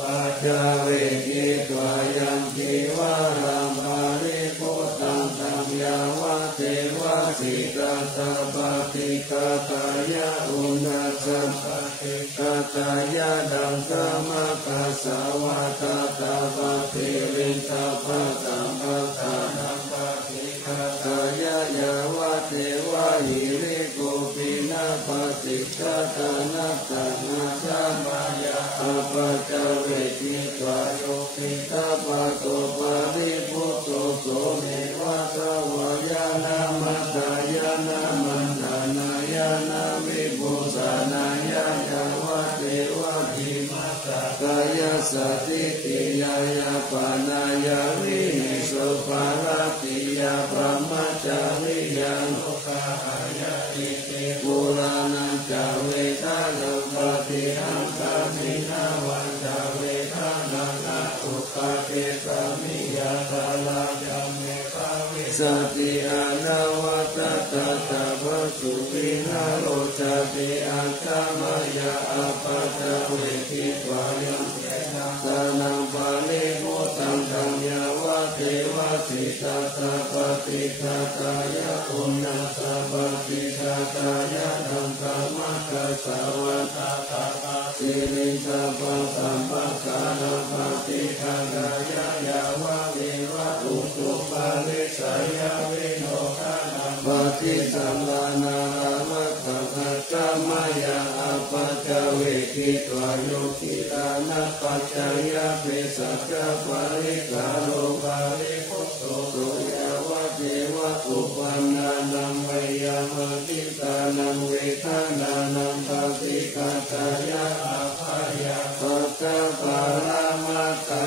ปัจจเวกิตวายันติวารังภาริปุตตังธัมยาวะเทวะสิตาสัพพติกาตายะอุณาสัมปติกาตายะดังสมะกัสสาวะตาตาปะติรินทาภะสัมภะทานังปฏิกาตายะยาวะเทวะหิริโกปินะปฏิกาตานัตตานาจามายะอปัจจเวกิตวาโยปิตาปะโตปะริปุตโตโสเมวะสวายานามัตตายานามันตานายานาวิปุสานายาจาวะเทวะภิมัสสะกายสัตติติยายาปานายาวินิโสภาลติยาปะมัจจาริยานุภาหายาติเตปุรานังจาเวทานังปฏิหังคามินาวันจาเวทานังอาตุปะเกสามิยาตาลาจาเมภาวิสติอานาวัตตะตะภะสุวินาโรจติอาคามายาอปัจจเวกิตวายันเตนะสานังปะริปุตตังธัมยาวะเทวะสิตาสัพพติกาตายะอุณนาสัพพติกาตายะดังธัมมะกัสสะวะตาตาปะสิริสัพพะสัมปะกานังปฏิฆากายะยาวะเววะอุตุปะริสายะวิโนกานังปฏิสัมลานารามัตถะสัมมายาอปัจจเวกิตวาโยกิตานะปัจจายะเปสัจจะปะริกาโลภาริพุทโธโสยาวะเทวะอุปันนานังเวยามติตานังเวทานานังปฏิฆาตายะอาภายะปัจจปารามัตตา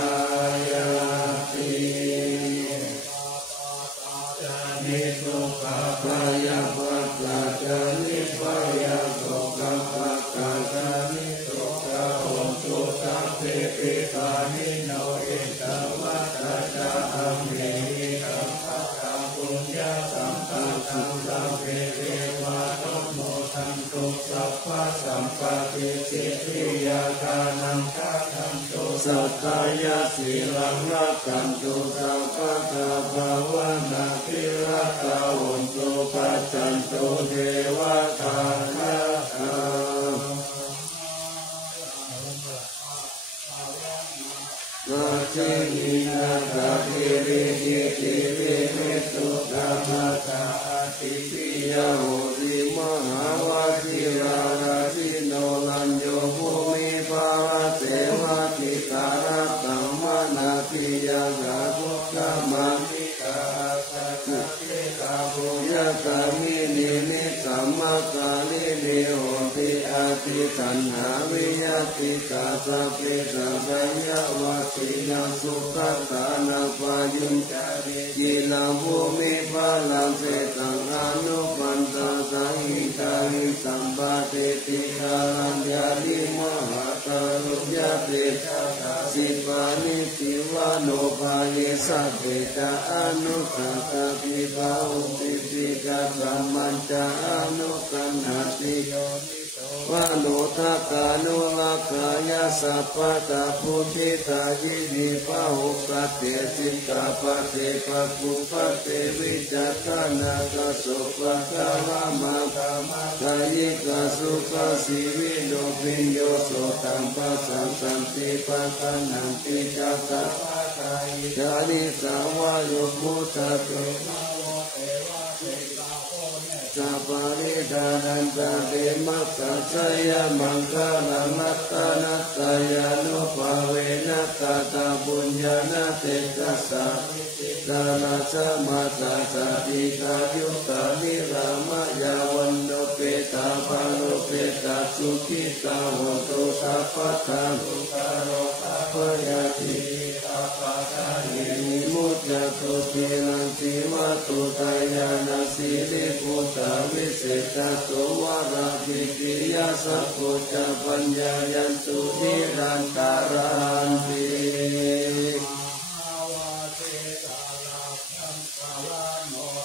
ยะตินิสุขภายะปัจจานิพายะโสกปัจจานิสุขโหตุสัพเพปิตานิโนเอตวัตตะอัมเหหิสัมภะปุญญาสัมปะทังสัพเพเทวะโตโมทันตุสัพพะสัมปะติสิทธิยาทานังฆาทันตุสัตตายะสีลังรักขันตุสัพพะตาภาวนาภิรัตาวุนตุปัจจันตุเทวะทายะนาจินินาคาภิริยิติวิมิตุธัมมาสาติปิยะโหติมหาวะจิราราชิโนลัญโยภูมิภาวะเสวะติการะตัมมานาปิยังกะทุกขมามิกาสัจจิกาภูยะกามินิมิสัมมาคาลินิโหติอาติสันหาวิยติกาสัพเพสัพพยะวะสิยังสุขัตตานาปายุญจาริยิลังภูมิภาลังเสตังอนุปันตาสังหิตาหิสัมปะเตติกาลัญญาลิมหาต กรุยะเตสิปานิติวาโนภาเยสัพเพจาอนุสังฆปิภาอุปิปิกะสัมมัญจาอนุกันหาติวาโนทักกาโนลักขายาสัพพะตาพุทธิตายินิปะหุปะเตสิกาปะเตปะกุปะเตวิจัตนากะสุปะกะวะมะกายิกะสุขสิวิโนปิญโยโสตัมปะสัมสันติปะคะนันติจัตตะจานิสาวะโยมุตตะสัพพะริดานันตะเตมัสสะสยะมังคลังมัตตานัตตยานุภาเวนะตตาบุญญาณเตตัสสะดานาสมาตาสติกายุตานิรามยาวันโนเปตาภาโนเปตาสุขิตาโหตุสัพพะทานุตาโรสัพพยาติสัพพะทานิมุตตะตุตินันติวัตุตายานาสิริปุตตะวิเศษโสวะราภิกิยาสัพพุจจะปัญญายันตุนิรันตารันติ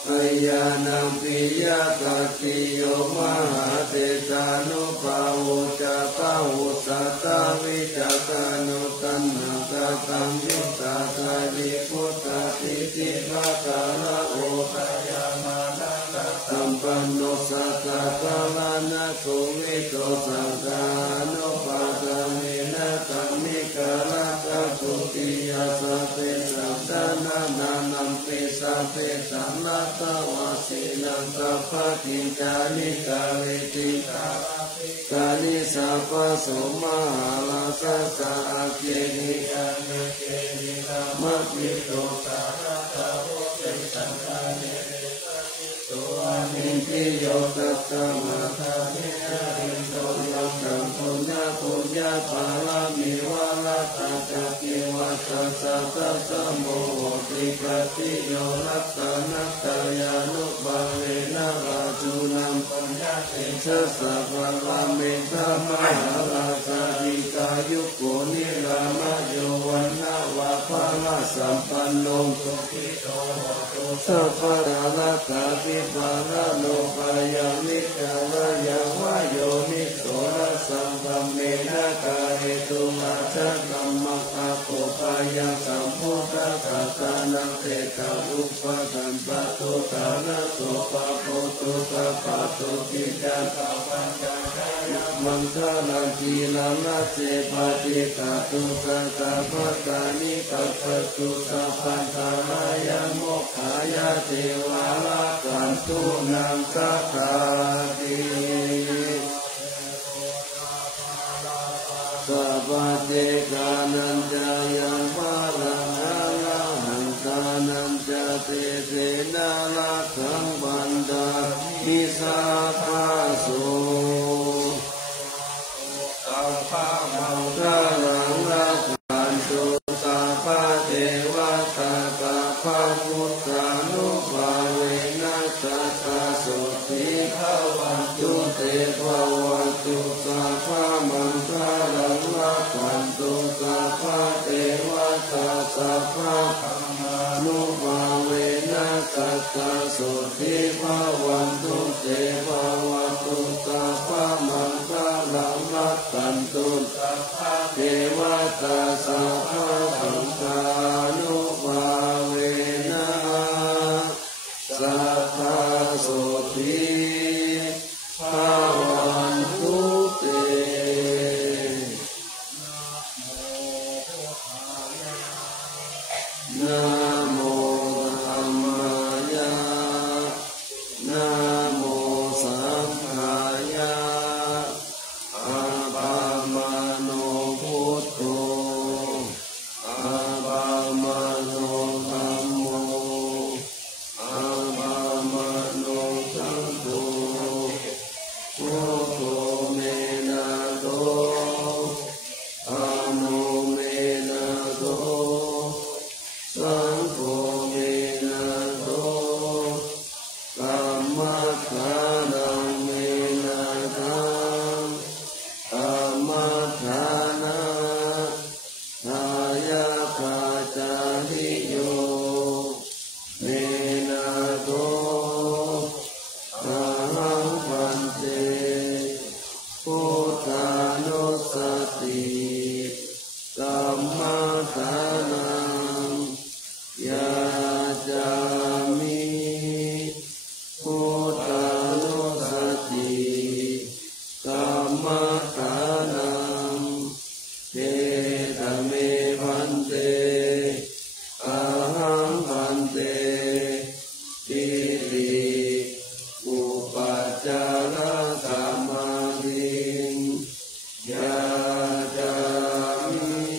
อัยยานังปิยะกัจจิโยมหาเตตานุภาวุจะปะหุสัตตวิจักานุตัณหากตัมยุตตาคาลิพุตตาติติภะกาละโอทยามานะสัมปันโนสัตตะกาลานะโสวิโตสังฆานุภาคามินะตัมมิกาละกะตุติยาสัพเพสัตตานานานัมปิสัพเพสัมมาตวาสิลังสัพพะทิงกานิกาเวติกานิสัพพะโสมหาลาสัสสะอาเกนิกาเนเกนิกามะปิโตสาระตะโหติสังฆาเนตัวนิพิโยตัสสะมะทานิยะริโตยัมสัมปุญญาปุญญาภาลามิวะลาตัสสะกิวัสสะตัสสะโมโหติปติโยรัตนัตตายานุภาเวนะราจุนัมปัญญาเตชะสัพพะลาเมธามหาราชาดิกายุโกนิรามโยวันนะวะภาลสัมปันโนสุขิโตสัพพะราลกาภิปาระโลภายามิกาลายาวะโยนิโสระสัมปัมเมนะกาเหตุมาชัตตัมมะอาโคปายาสัมพุทธะตานังเตกะอุปะตัมปะโตตานะโสปะโพตุตะปะโตปิจันตะปัญจายะมังคลังทีลังละเสปะติกะตุสัตตะภัตตานิปัสสตุสัพพันธายะโมกขายะเทวาลากันตุนังสัทธาติสัพพะเทกานันจายังภารังอาลังหันตานันจาเตเสนาลักขังบันดานิสัพพะโสสัพพะมังคลังรักขันตุสัพพะเทวตาตาภะพุทธานุภาเวนะสัตตะโสติภวันตุเตภวันตุสัพพะมังคลังรักขันตุสัพพะเทวตาสัพพะธรรมานุภาเวนะสัตตะโสติภวันตุเตภวันตุสัพพะมังคลังรักขันตุสัพพะเทวตาสัพพะธรรมานุภาเวนะสัทธาโสติภวันตุเตนะโมธัมมายะนะโมสังฆายะอะระมะโนพุทโธอะระมะ สัมมาทานังยาจามิพุทธานุสติสัมมาทานังเทธเมพันเตอะหังพันเตติติอุปัจจาระสัมมาทิงยาจามิ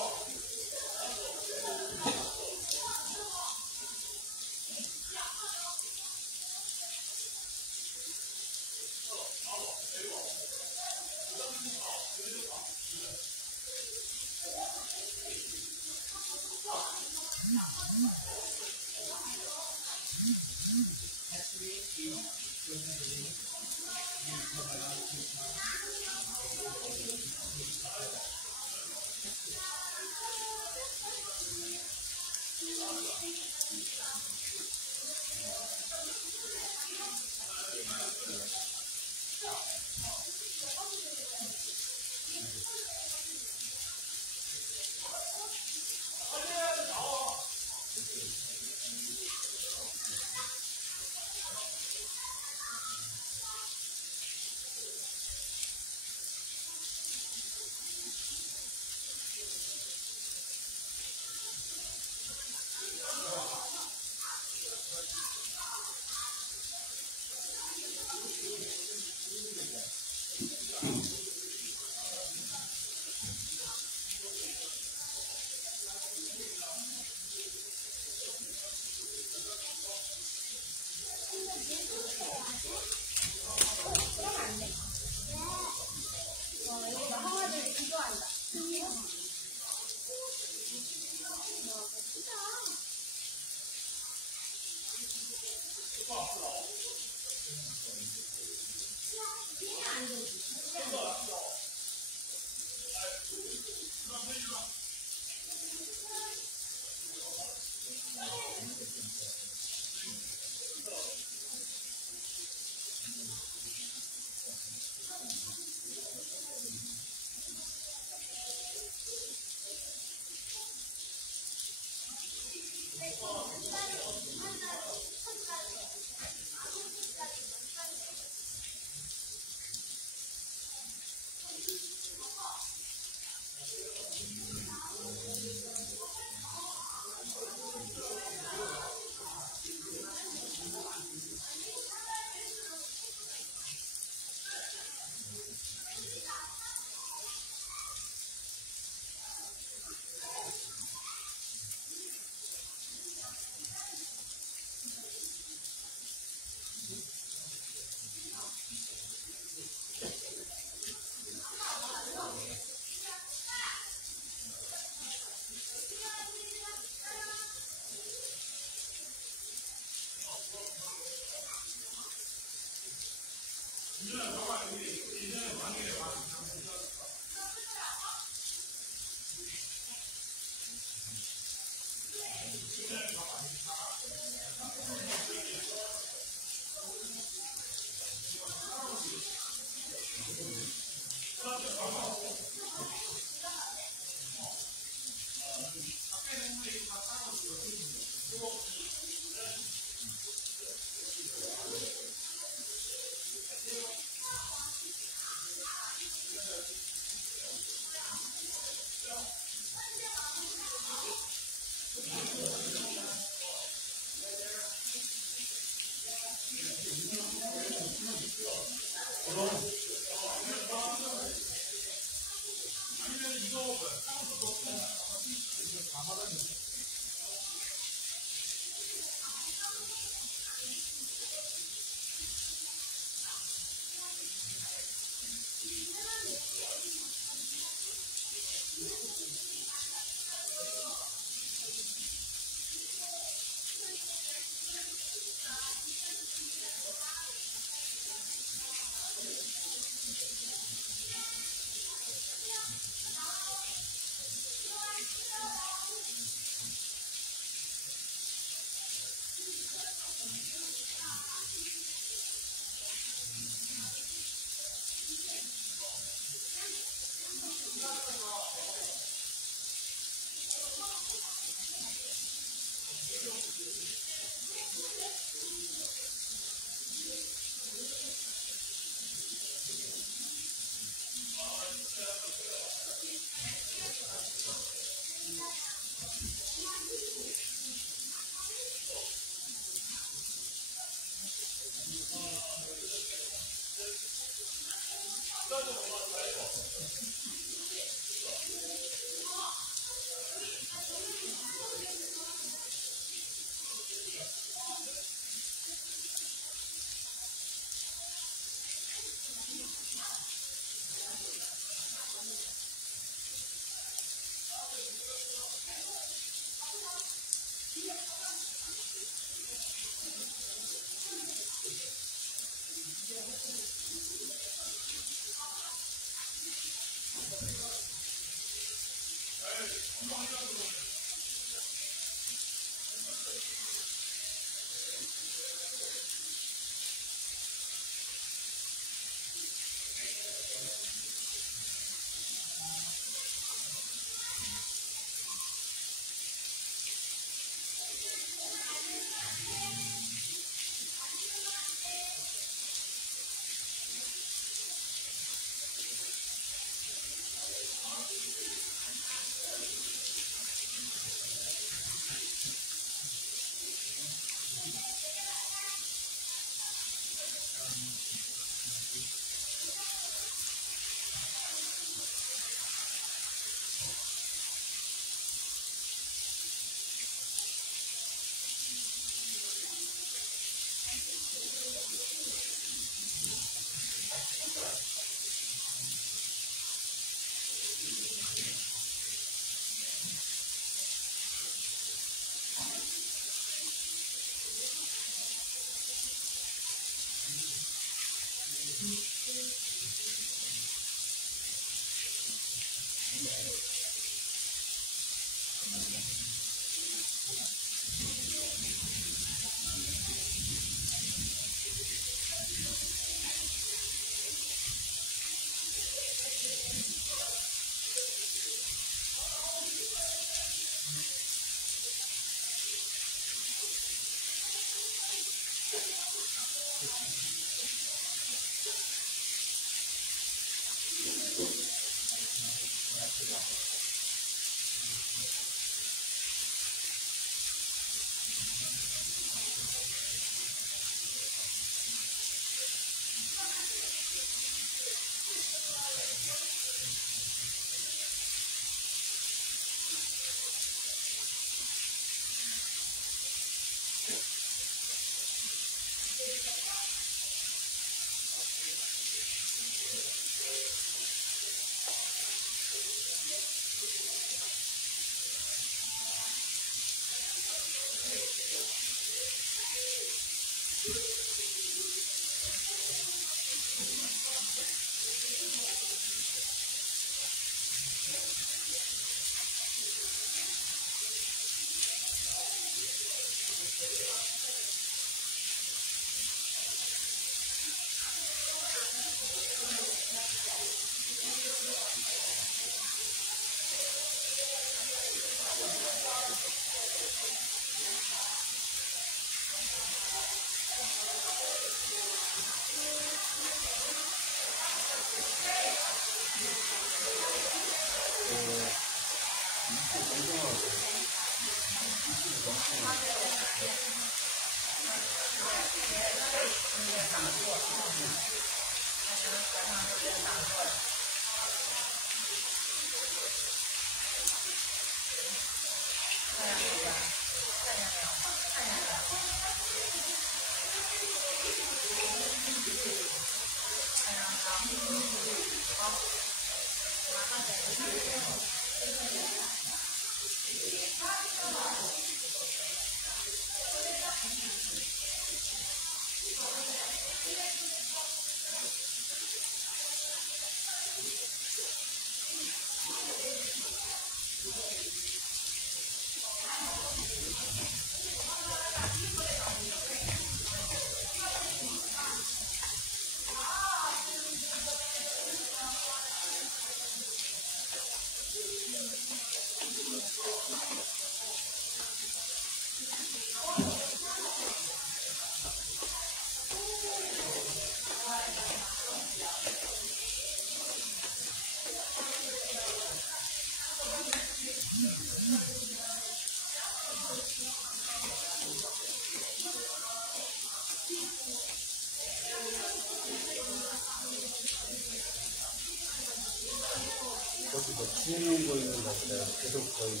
그것도 뭐 주인공 보이는 것보다 계속 거의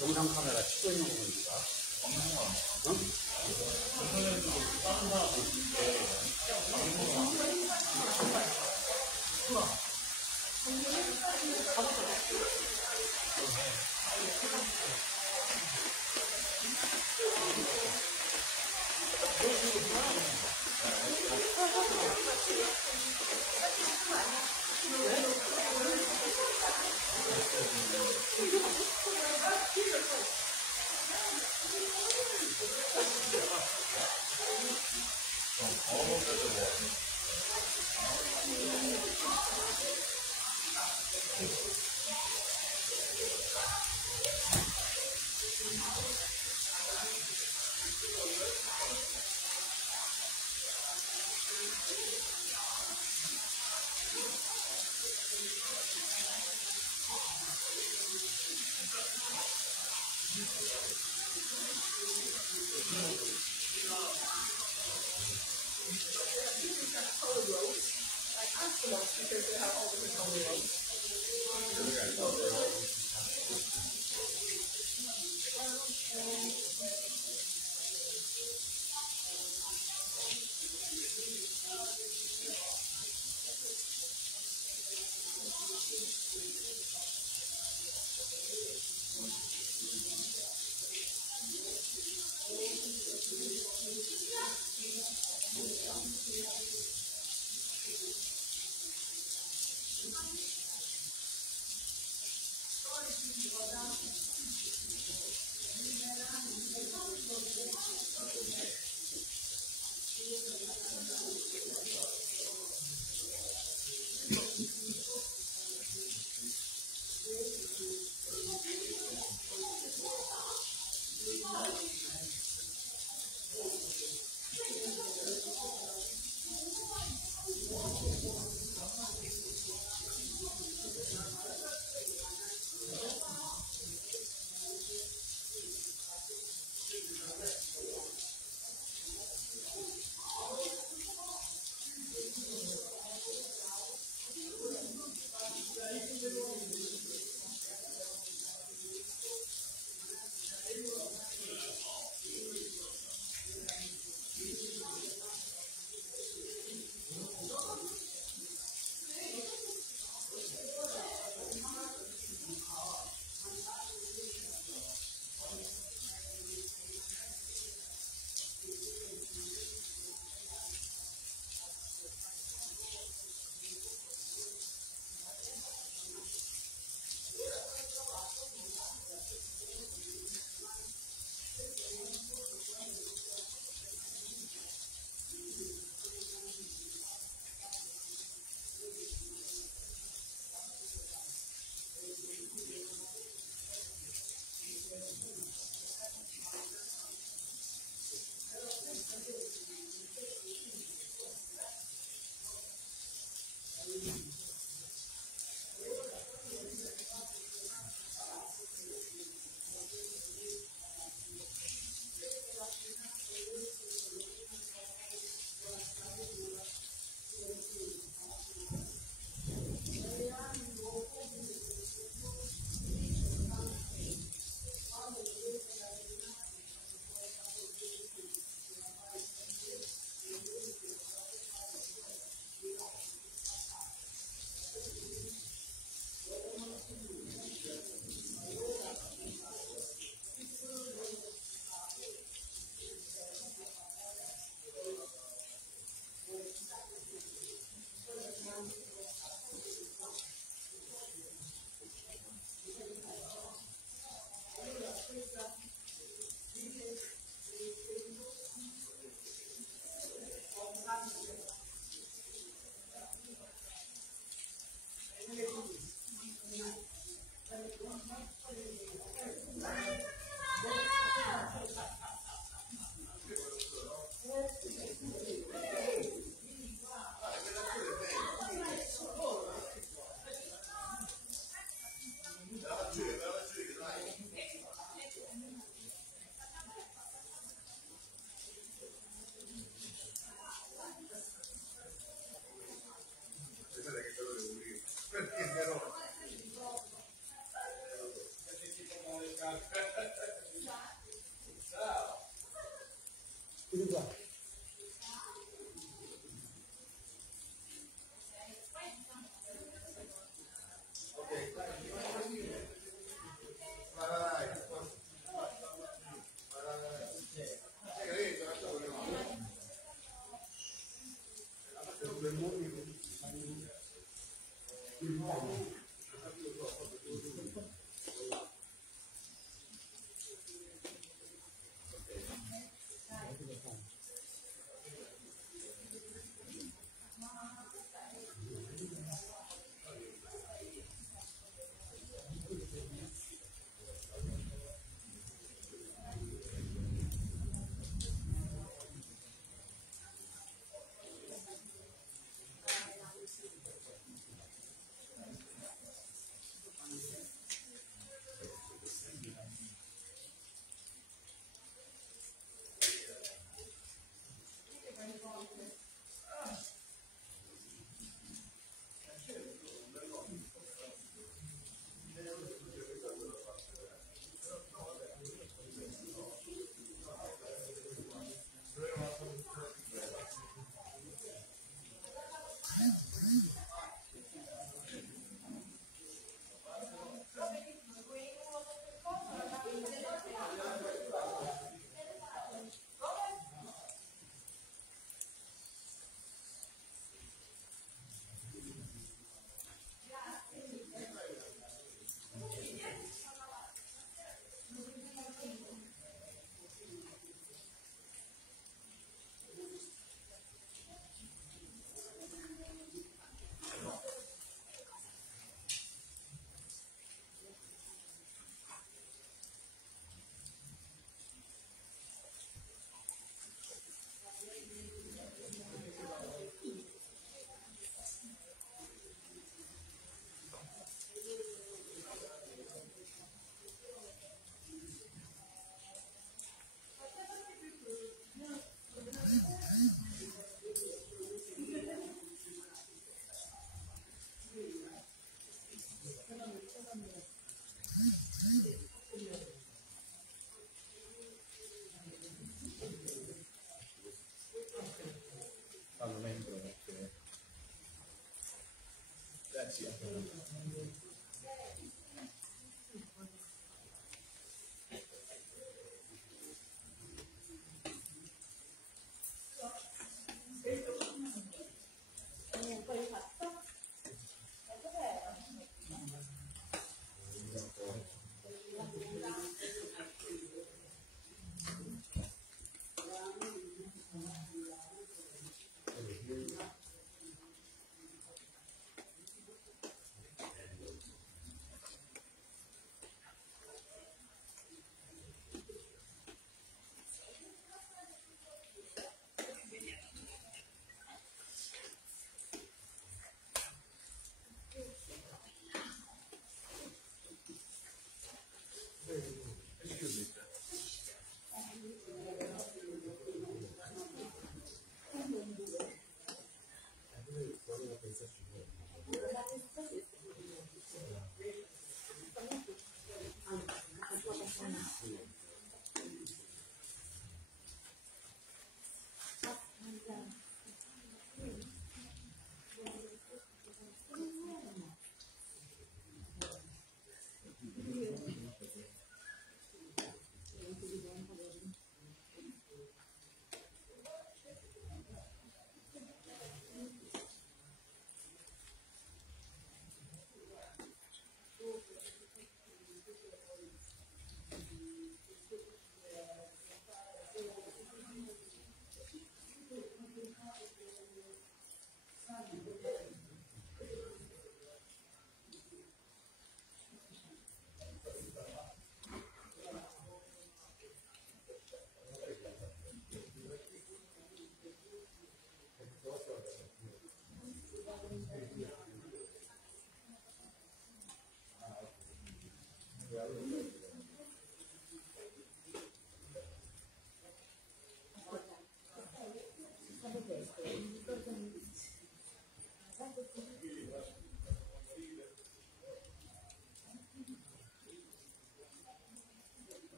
영상 카메라 찍고 있는 거니까. 응?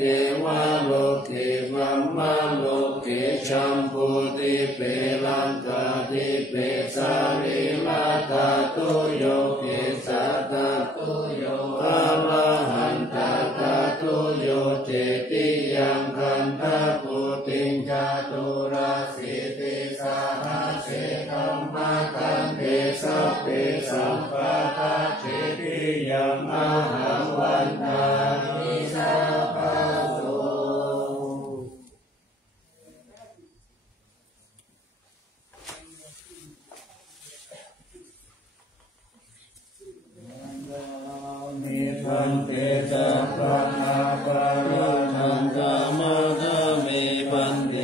เทวา โลกิมัมมะโลกิชัมพุติเปลังกาติเปสาริลาตาตุโยกิสัตตาตุโยอะระหันตตาตุโยเจติยังคันทะปุติงจตุราสิติสาหาเสกัมมะคันเตสัพเพสัมปะทาเจติยังอาหังวันตามิสัพพะโสนิพันเตสัพพะนาปะระทังกามะทะเมปันเต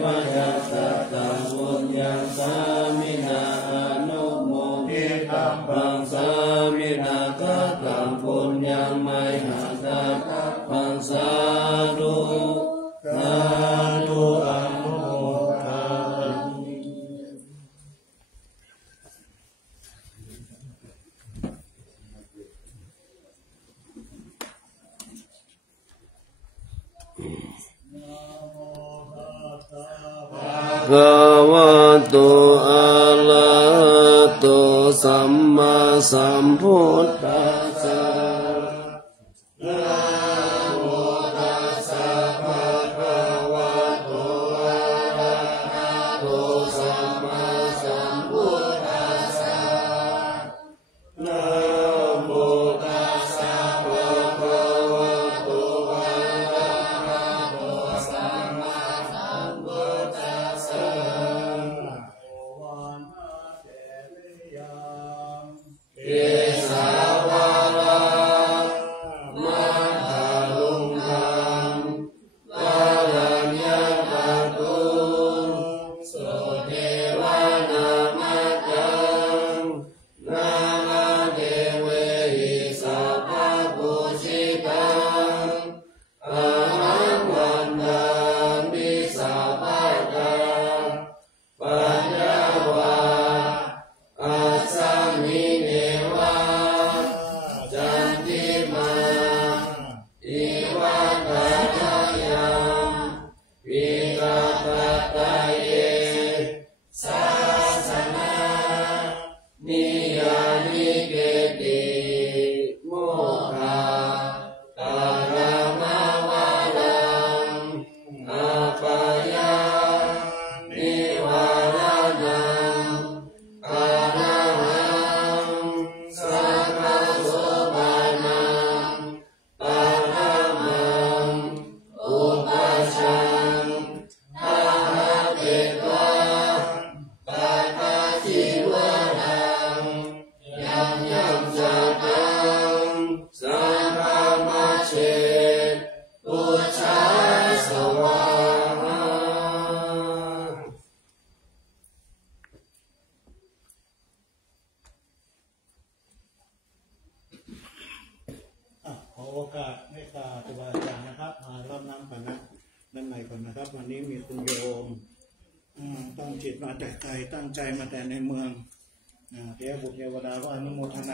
วะยัสสะตังบุญญังสามินาอนุโมทิตัมปังสามินาทัตตังปุญญังไมหังตาปังสาธุสาธุอนุโมทามิภะวะโตอะระหะโตสัมมาสัมพุทธัสสะนะโมตัสสะภะคะวะโตอะระหะโตสัมมาสัมพุทธัสสะนะโมตัสสะภะคะวะโตอะระหะโตสัมมาสัมพุทธัสสะเอสาวาระมัทธาลุงคังวาลัญญาปตุโสเทวานามัจจังนามาเทเวหิสัพพะปุชิตังอะหังวันตังวิสัพพะตังปัญญาวาอัสสมิเนวะจันติมาอิวัตถายังวิกัปตะเยสาสนานิยานิเกติโมฆะตารมาวาลังอาปายานิวารานังอานาหังสัพพะโสภานังปะระมังอุปัชฌังทาหะเตวะปัปปะจิวรังยัมยัมสัตตังสังฆามัชเชปุชฌาสวาหาขอโอกาสให้ครูบาอาจารย์นะครับมารับน้ำก่อนนะด้านในก่อนนะครับวันนี้มีคุณโยมตั้งจิตมาแต่ไกลตั้งใจมาแต่ในเมืองเทวบุตรเทวดาก็อนุโมทนา